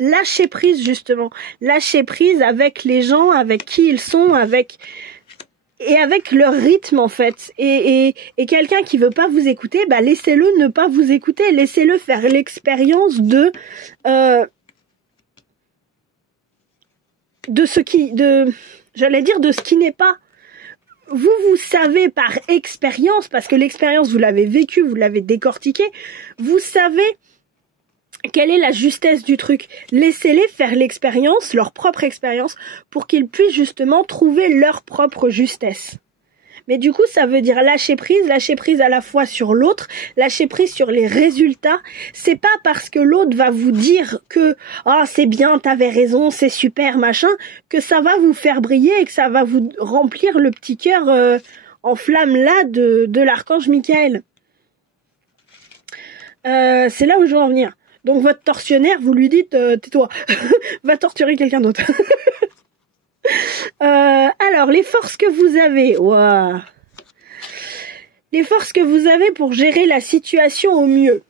lâcher prise justement, lâcher prise avec les gens, avec qui ils sont, avec leur rythme en fait. Et quelqu'un qui veut pas vous écouter, laissez-le ne pas vous écouter, laissez-le faire l'expérience de ce qui n'est pas. Vous savez par expérience, parce que l'expérience vous l'avez vécue, vous l'avez décortiquée, vous savez quelle est la justesse du truc. Laissez-les faire l'expérience, leur propre expérience, pour qu'ils puissent justement trouver leur propre justesse. Mais du coup, ça veut dire lâcher prise à la fois sur l'autre, lâcher prise sur les résultats. C'est pas parce que l'autre va vous dire que c'est bien, t'avais raison, c'est super, machin, que ça va vous faire briller et que ça va vous remplir le petit cœur en flamme là de l'archange Michael. C'est là où je veux en venir. Donc votre tortionnaire, vous lui dites tais-toi, va torturer quelqu'un d'autre. Alors les forces que vous avez, les forces que vous avez pour gérer la situation au mieux.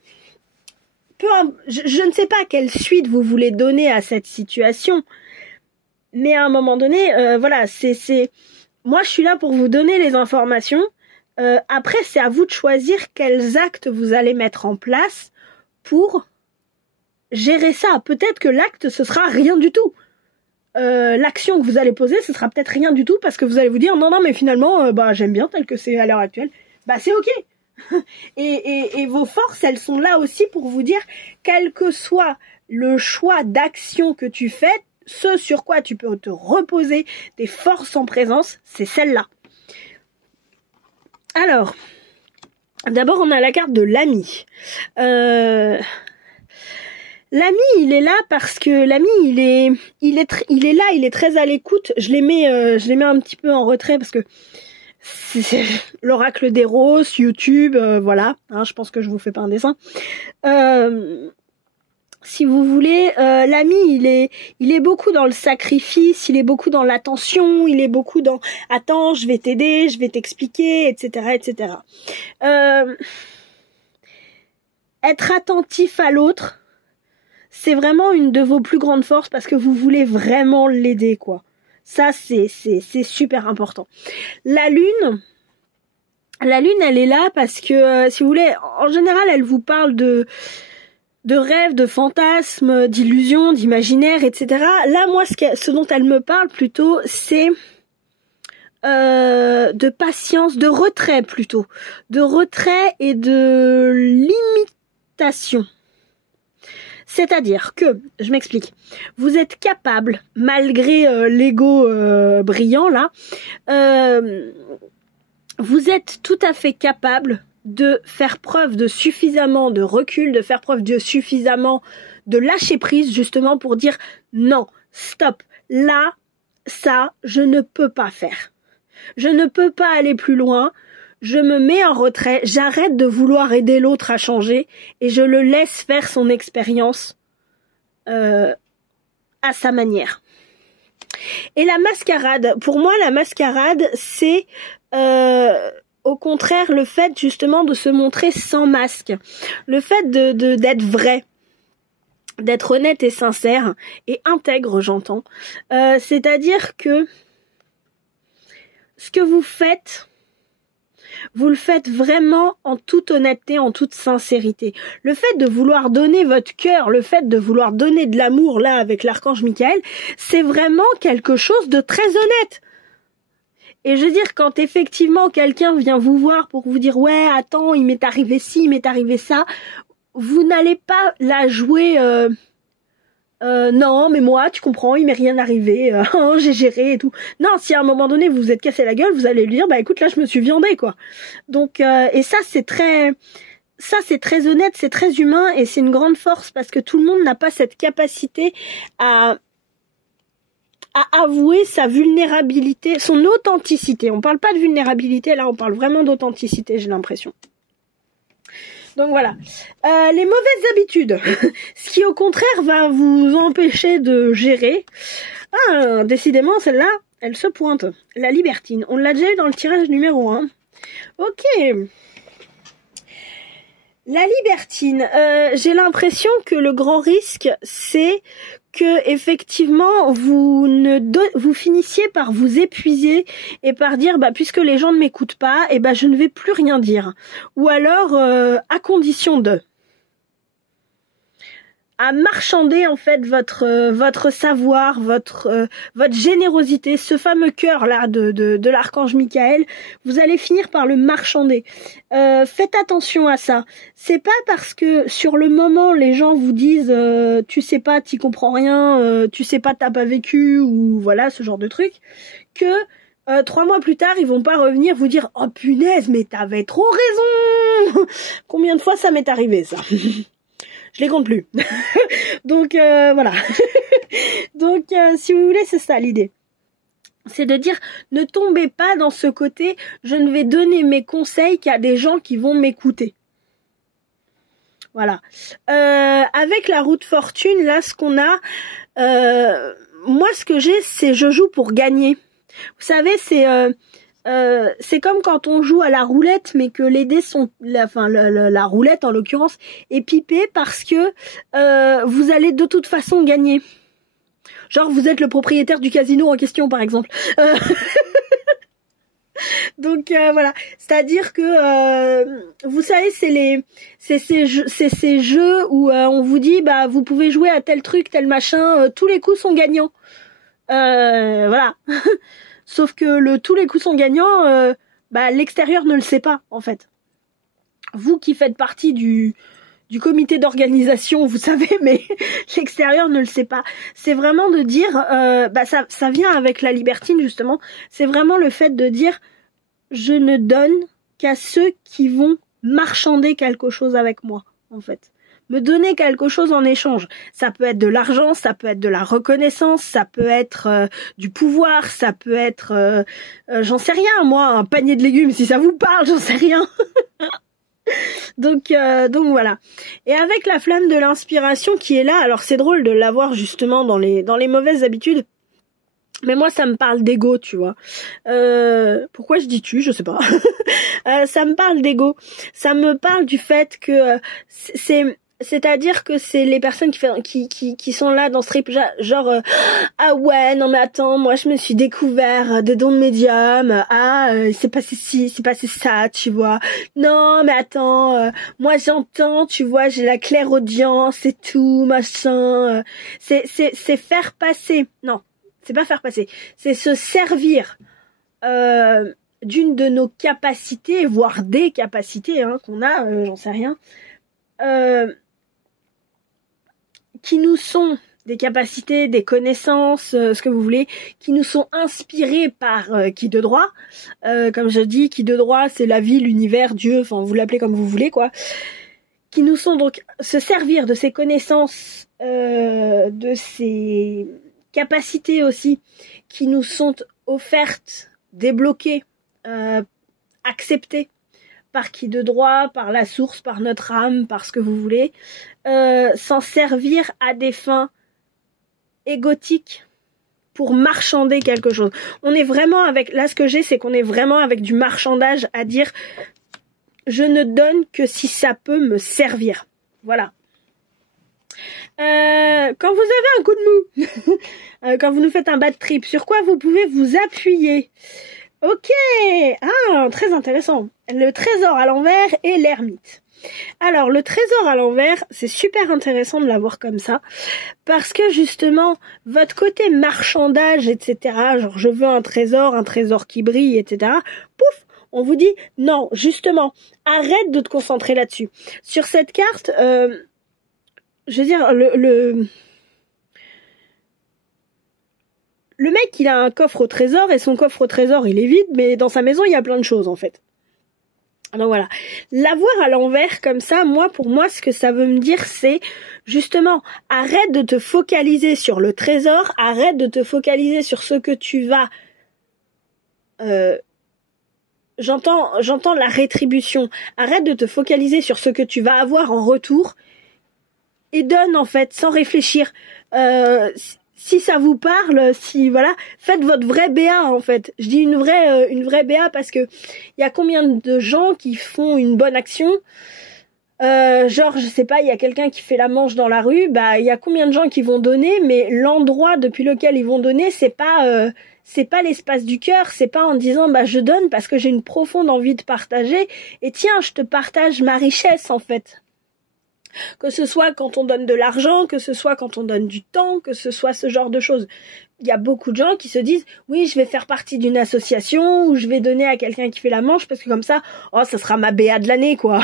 Je ne sais pas quelle suite vous voulez donner à cette situation, mais à un moment donné, voilà, moi je suis là pour vous donner les informations. Après, c'est à vous de choisir quels actes vous allez mettre en place pour gérer ça. Peut-être que l'acte, ce sera rien du tout. L'action que vous allez poser, ce sera peut-être rien du tout parce que vous allez vous dire non, mais finalement, j'aime bien tel que c'est à l'heure actuelle. C'est ok. et vos forces, elles sont là aussi pour vous dire, quel que soit le choix d'action que tu fais, ce sur quoi tu peux te reposer des forces en présence, c'est celle-là. Alors, d'abord, on a la carte de l'ami. L'ami, il est là parce que l'ami, il est là, il est très à l'écoute. Je les mets un petit peu en retrait parce que c'est l'oracle des roses, YouTube, voilà. Je pense que je vous fais pas un dessin. Si vous voulez, l'ami, il est beaucoup dans le sacrifice, il est beaucoup dans l'attention, il est beaucoup dans attends, je vais t'aider, je vais t'expliquer, etc., etc. Être attentif à l'autre, c'est vraiment une de vos plus grandes forces parce que vous voulez vraiment l'aider, quoi. Ça, c'est super important. La lune, elle est là parce que, si vous voulez, en général, elle vous parle de rêves, de fantasmes, d'illusions, d'imaginaires, etc. Là, moi, ce dont elle me parle plutôt, c'est de patience, de retrait plutôt, de retrait et de limitation. C'est-à-dire que, je m'explique, vous êtes capable, malgré l'ego brillant là, vous êtes tout à fait capable de faire preuve de suffisamment de recul, de faire preuve de suffisamment de lâcher prise justement pour dire non, stop, là, ça, je ne peux pas faire. Je ne peux pas aller plus loin. Je me mets en retrait, j'arrête de vouloir aider l'autre à changer et je le laisse faire son expérience à sa manière. Et la mascarade, pour moi la mascarade c'est au contraire le fait justement de se montrer sans masque, le fait d'être vrai, d'être honnête et sincère et intègre j'entends, c'est-à-dire que ce que vous faites, vous le faites vraiment en toute honnêteté, en toute sincérité. Le fait de vouloir donner votre cœur, le fait de vouloir donner de l'amour là avec l'archange Michael, c'est vraiment quelque chose de très honnête. Et je veux dire, quand effectivement quelqu'un vient vous voir pour vous dire « Ouais, attends, il m'est arrivé ci, il m'est arrivé ça », vous n'allez pas la jouer non, mais moi, tu comprends, il m'est rien arrivé, j'ai géré et tout. Non, si à un moment donné vous vous êtes cassé la gueule, vous allez lui dire, bah écoute, là je me suis viandée, quoi. Donc, et ça c'est très honnête, c'est très humain et c'est une grande force parce que tout le monde n'a pas cette capacité à avouer sa vulnérabilité, son authenticité. On parle pas de vulnérabilité, là on parle vraiment d'authenticité, j'ai l'impression. Donc voilà, les mauvaises habitudes, ce qui au contraire va vous empêcher de gérer. Ah, décidément celle-là, elle se pointe. La libertine, on l'a déjà eu dans le tirage numéro 1. Ok. La libertine, j'ai l'impression que le grand risque, c'est que effectivement vous finissiez par vous épuiser et par dire bah puisque les gens ne m'écoutent pas, et bah je ne vais plus rien dire. Ou alors à condition de à marchander en fait votre savoir, votre générosité, ce fameux cœur là de l'archange Michael, vous allez finir par le marchander. Faites attention à ça. C'est pas parce que sur le moment les gens vous disent tu sais pas, t'y comprends rien, tu sais pas, t'as pas vécu ou voilà ce genre de truc que 3 mois plus tard ils vont pas revenir vous dire oh punaise mais t'avais trop raison. Combien de fois ça m'est arrivé ça? Je les compte plus. Donc voilà. Donc si vous voulez, c'est ça l'idée. C'est de dire ne tombez pas dans ce côté je ne vais donner mes conseils qu'à des gens qui vont m'écouter. Voilà. Avec la roue de fortune, là ce qu'on a, moi ce que j'ai c'est je joue pour gagner. Vous savez, c'est comme quand on joue à la roulette, mais que les dés sont, la roulette en l'occurrence, est pipée parce que vous allez de toute façon gagner. Genre vous êtes le propriétaire du casino en question par exemple. Donc voilà, c'est-à-dire que vous savez c'est ces jeux où on vous dit bah vous pouvez jouer à tel truc, tel machin, tous les coups sont gagnants. Voilà. Sauf que tous les coups sont gagnants, l'extérieur ne le sait pas, en fait. Vous qui faites partie du comité d'organisation, vous savez, mais l'extérieur ne le sait pas. C'est vraiment de dire, ça vient avec la libertine, justement, c'est vraiment le fait de dire, je ne donne qu'à ceux qui vont marchander quelque chose avec moi, en fait. Me donner quelque chose en échange. Ça peut être de l'argent, ça peut être de la reconnaissance, ça peut être du pouvoir, ça peut être, j'en sais rien, moi, un panier de légumes, si ça vous parle, j'en sais rien. Donc voilà. Et avec la flamme de l'inspiration qui est là, alors c'est drôle de l'avoir justement dans les mauvaises habitudes. Mais moi, ça me parle d'ego, tu vois. Pourquoi je dis tu, je sais pas. Ça me parle d'ego. Ça me parle du fait que c'est-à-dire que c'est les personnes qui sont là dans ce trip, genre ah ouais, non mais attends, moi je me suis découvert des dons de médium, c'est passé ci, c'est passé ça, tu vois. Non mais attends, moi j'entends, tu vois, j'ai la clairaudience et tout, machin. C'est faire passer, non, c'est pas faire passer, c'est se servir d'une de nos capacités, voire des capacités qu'on a, j'en sais rien, qui nous sont des capacités, des connaissances, ce que vous voulez, qui nous sont inspirées par qui de droit. Comme je dis, qui de droit, c'est la vie, l'univers, Dieu, enfin vous l'appelez comme vous voulez, quoi. Qui nous sont donc se servir de ces connaissances, de ces capacités aussi, qui nous sont offertes, débloquées, acceptées par qui de droit, par la source, par notre âme, par ce que vous voulez, s'en servir à des fins égotiques pour marchander quelque chose. On est vraiment avec, là ce que j'ai, c'est qu'on est vraiment avec du marchandage à dire je ne donne que si ça peut me servir. Voilà. Quand vous avez un coup de mou, quand vous nous faites un bad trip, sur quoi vous pouvez vous appuyer? Ok, très intéressant. Le trésor à l'envers et l'ermite. Alors, le trésor à l'envers, c'est super intéressant de l'avoir comme ça, parce que justement, votre côté marchandage, etc., genre je veux un trésor qui brille, etc., pouf, on vous dit, non, justement, arrête de te concentrer là-dessus. Sur cette carte, je veux dire, le mec, il a un coffre au trésor, et son coffre au trésor, il est vide, mais dans sa maison, il y a plein de choses, en fait. Donc voilà, l'avoir à l'envers comme ça, pour moi, ce que ça veut me dire, c'est justement, arrête de te focaliser sur le trésor, arrête de te focaliser sur ce que tu vas... J'entends la rétribution. Arrête de te focaliser sur ce que tu vas avoir en retour et donne en fait, sans réfléchir. Si ça vous parle, voilà, faites votre vrai BA en fait. Je dis une vraie BA parce que il y a combien de gens qui font une bonne action, genre je sais pas, il y a quelqu'un qui fait la manche dans la rue, il y a combien de gens qui vont donner, mais l'endroit depuis lequel ils vont donner, c'est pas l'espace du cœur, c'est pas en disant je donne parce que j'ai une profonde envie de partager et tiens, je te partage ma richesse en fait. Que ce soit quand on donne de l'argent, que ce soit quand on donne du temps, que ce soit ce genre de choses. Il y a beaucoup de gens qui se disent oui, je vais faire partie d'une association ou je vais donner à quelqu'un qui fait la manche parce que comme ça, ça sera ma BA de l'année quoi.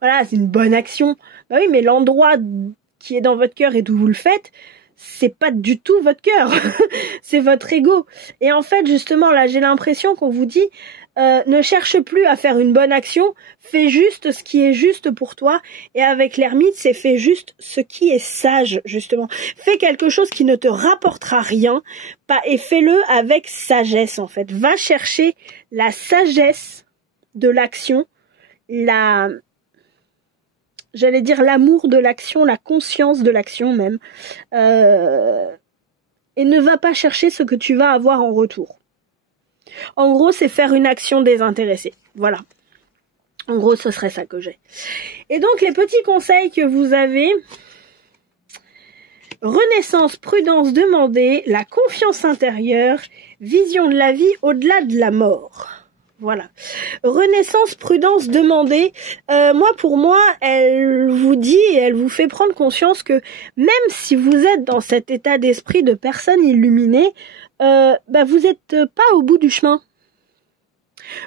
Voilà, c'est une bonne action. Bah oui, mais l'endroit qui est dans votre cœur et d'où vous le faites, c'est pas du tout votre cœur. C'est votre ego. Et en fait, justement, là, j'ai l'impression qu'on vous dit ne cherche plus à faire une bonne action, fais juste ce qui est juste pour toi. Et avec l'ermite, c'est fais juste ce qui est sage, justement. Fais quelque chose qui ne te rapportera rien, et fais-le avec sagesse, en fait. Va chercher la sagesse de l'action, j'allais dire l'amour de l'action, la conscience de l'action même. Et ne va pas chercher ce que tu vas avoir en retour. En gros, c'est faire une action désintéressée. Voilà. En gros, ce serait ça que j'ai. Et donc, les petits conseils que vous avez. Renaissance, prudence demandée, la confiance intérieure, vision de la vie au-delà de la mort. Voilà. Renaissance, prudence demandée. Pour moi, elle vous dit et elle vous fait prendre conscience que même si vous êtes dans cet état d'esprit de personne illuminée, vous êtes pas au bout du chemin.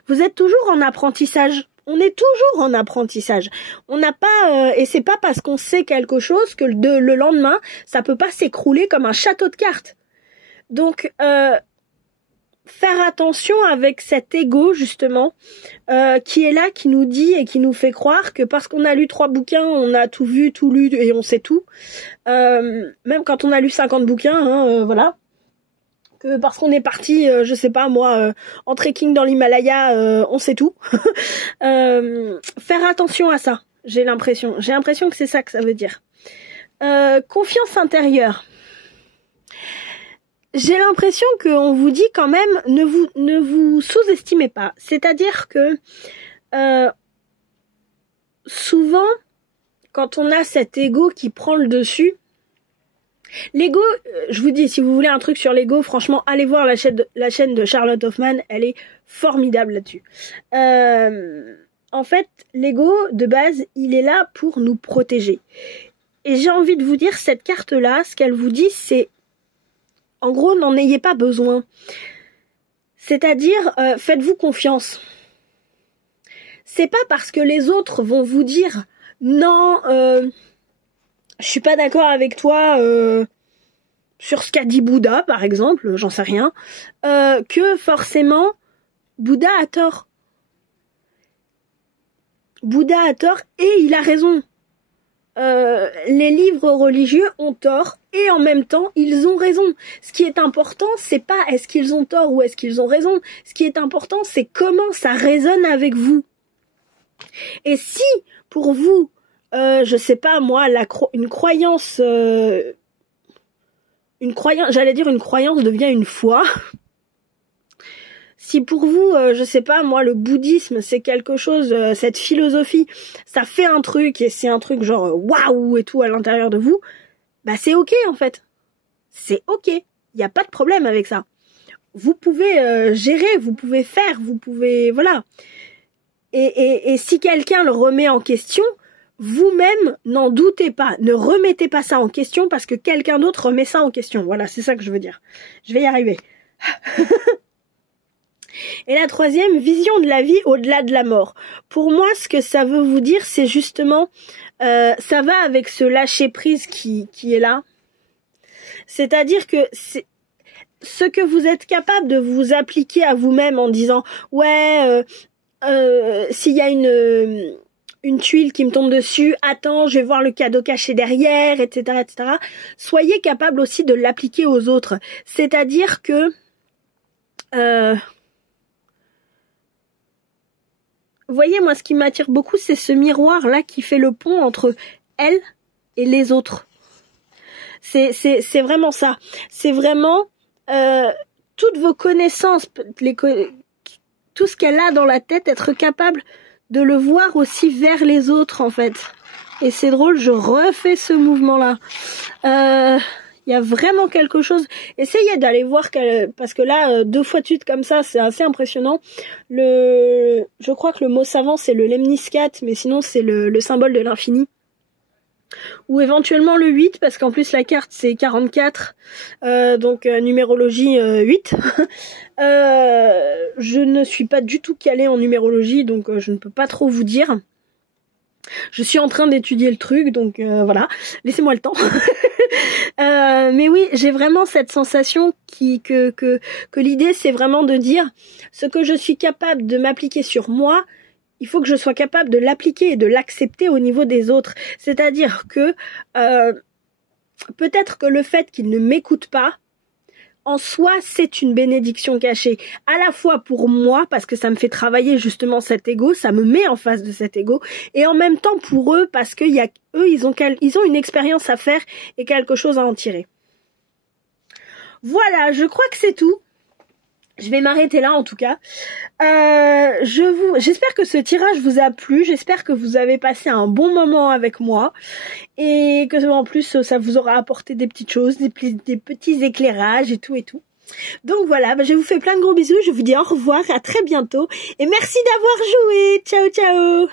Vous êtes toujours en apprentissage. On est toujours en apprentissage. On n'a pas et c'est pas parce qu'on sait quelque chose que le lendemain, ça peut pas s'écrouler comme un château de cartes. Donc faire attention avec cet ego justement qui est là, qui nous dit et qui nous fait croire que parce qu'on a lu 3 bouquins, on a tout vu, tout lu et on sait tout. Même quand on a lu 50 bouquins, voilà. Que parce qu'on est parti, je sais pas moi, en trekking dans l'Himalaya, on sait tout. Faire attention à ça, j'ai l'impression que c'est ça que ça veut dire. Confiance intérieure. J'ai l'impression qu'on vous dit quand même, ne vous sous-estimez pas. C'est-à-dire que souvent, quand on a cet ego qui prend le dessus, l'ego, je vous dis, si vous voulez un truc sur l'ego, franchement, allez voir la chaîne de Charlotte Hoffman, elle est formidable là-dessus. En fait, l'ego, de base, il est là pour nous protéger. Et j'ai envie de vous dire, cette carte-là, ce qu'elle vous dit, c'est, en gros, n'en ayez pas besoin. C'est-à-dire, faites-vous confiance. C'est pas parce que les autres vont vous dire non, je suis pas d'accord avec toi sur ce qu'a dit Bouddha, par exemple, j'en sais rien, que forcément Bouddha a tort. Bouddha a tort et il a raison. Les livres religieux ont tort et en même temps ils ont raison. Ce qui est important, c'est pas est-ce qu'ils ont tort ou est-ce qu'ils ont raison. Ce qui est important, c'est comment ça résonne avec vous. Et si pour vous, je sais pas moi, une croyance devient une foi. Si pour vous, je sais pas moi, le bouddhisme c'est quelque chose, cette philosophie, ça fait un truc et c'est un truc genre waouh et tout à l'intérieur de vous, bah c'est ok en fait. C'est ok, il y a pas de problème avec ça. Vous pouvez gérer, vous pouvez faire, vous pouvez voilà. Et si quelqu'un le remet en question, vous-même n'en doutez pas, ne remettez pas ça en question parce que quelqu'un d'autre remet ça en question. Voilà, c'est ça que je veux dire. Je vais y arriver. Et la troisième, vision de la vie au-delà de la mort. Pour moi, ce que ça veut vous dire, c'est justement, ça va avec ce lâcher-prise qui est là. C'est-à-dire que ce que vous êtes capable de vous appliquer à vous-même en disant « Ouais, s'il y a une tuile qui me tombe dessus, attends, je vais voir le cadeau caché derrière, etc., etc. » Soyez capable aussi de l'appliquer aux autres. C'est-à-dire que... Vous voyez, moi, ce qui m'attire beaucoup, c'est ce miroir-là qui fait le pont entre elle et les autres. C'est vraiment ça. C'est vraiment toutes vos connaissances, tout ce qu'elle a dans la tête, être capable de le voir aussi vers les autres, en fait. Et c'est drôle, je refais ce mouvement-là. Il y a vraiment quelque chose. Essayez d'aller voir parce que là, 2 fois de suite comme ça, c'est assez impressionnant. Je crois que le mot savant, c'est le lemniscat, mais sinon c'est le symbole de l'infini. Ou éventuellement le 8, parce qu'en plus la carte c'est 44, donc numérologie 8. Je ne suis pas du tout calée en numérologie, donc je ne peux pas trop vous dire. Je suis en train d'étudier le truc, donc voilà, laissez-moi le temps. Mais oui, j'ai vraiment cette sensation que l'idée c'est vraiment de dire ce que je suis capable de m'appliquer sur moi, il faut que je sois capable de l'appliquer et de l'accepter au niveau des autres. C'est-à-dire que peut-être que le fait qu'ils ne m'écoutent pas, en soi, c'est une bénédiction cachée. À la fois pour moi, parce que ça me fait travailler justement cet ego, ça me met en face de cet ego, et en même temps pour eux, parce que ils ont une expérience à faire et quelque chose à en tirer. Voilà, je crois que c'est tout. Je vais m'arrêter là en tout cas. J'espère que ce tirage vous a plu, j'espère que vous avez passé un bon moment avec moi et que en plus ça vous aura apporté des petites choses, des petits éclairages et tout et tout. Donc voilà, je vous fais plein de gros bisous, je vous dis au revoir, à très bientôt et merci d'avoir joué. Ciao ciao.